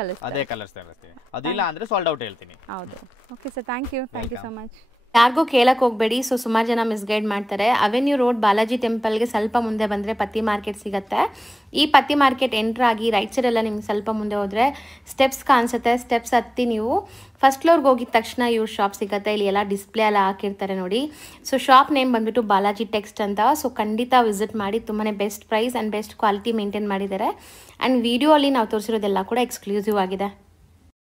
ಕಳಿಸ್ತೀವಿ. ಅದಿಲ್ಲ ಅಂದ್ರೆ ಸೋಲ್ಡ್ ಔಟ್ ಹೇಳ್ತೀನಿ. ಹೌದು, okay sir, thank you so much. ಯಾರಿಗೂ ಕೇಳಕ್ಕೆ ಹೋಗಬೇಡಿ. ಸೊ ಸುಮಾರು ಜನ ಮಿಸ್ಗೈಡ್ ಮಾಡ್ತಾರೆ. ಅವೆನ್ಯೂ ರೋಡ್ ಬಾಲಾಜಿ ಟೆಂಪಲ್ಗೆ ಸ್ವಲ್ಪ ಮುಂದೆ ಬಂದರೆ ಪತ್ತಿ ಮಾರ್ಕೆಟ್ ಸಿಗುತ್ತೆ. ಈ ಪತ್ತಿ ಮಾರ್ಕೆಟ್ ಎಂಟ್ರ್ ಆಗಿ ರೈಟ್ ಸೈಡೆಲ್ಲ ನಿಮ್ಗೆ ಸ್ವಲ್ಪ ಮುಂದೆ ಹೋದರೆ ಸ್ಟೆಪ್ಸ್ ಕಾಣಿಸುತ್ತೆ. ಸ್ಟೆಪ್ಸ್ ಹತ್ತಿ ನೀವು ಫಸ್ಟ್ ಫ್ಲೋರ್ಗೆ ಹೋಗಿದ ತಕ್ಷಣ ಇವ್ರ ಶಾಪ್ ಸಿಗುತ್ತೆ. ಇಲ್ಲಿ ಎಲ್ಲ ಡಿಸ್ಪ್ಲೇ ಎಲ್ಲ ಹಾಕಿರ್ತಾರೆ ನೋಡಿ. ಸೊ ಶಾಪ್ ನೇಮ್ ಬಂದುಬಿಟ್ಟು ಬಾಲಾಜಿ ಟೆಕ್ಸ್ಟ್ ಅಂತ. ಸೊ ಖಂಡಿತ ವಿಸಿಟ್ ಮಾಡಿ. ತುಂಬಾ best price and best quality maintain ಮಾಡಿದ್ದಾರೆ. ಆ್ಯಂಡ್ ವಿಡಿಯೋ ಅಲ್ಲಿ ನಾವು ತೋರಿಸಿರೋದೆಲ್ಲ ಕೂಡ ಎಕ್ಸ್ಕ್ಲೂಸಿವ್ ಆಗಿದೆ.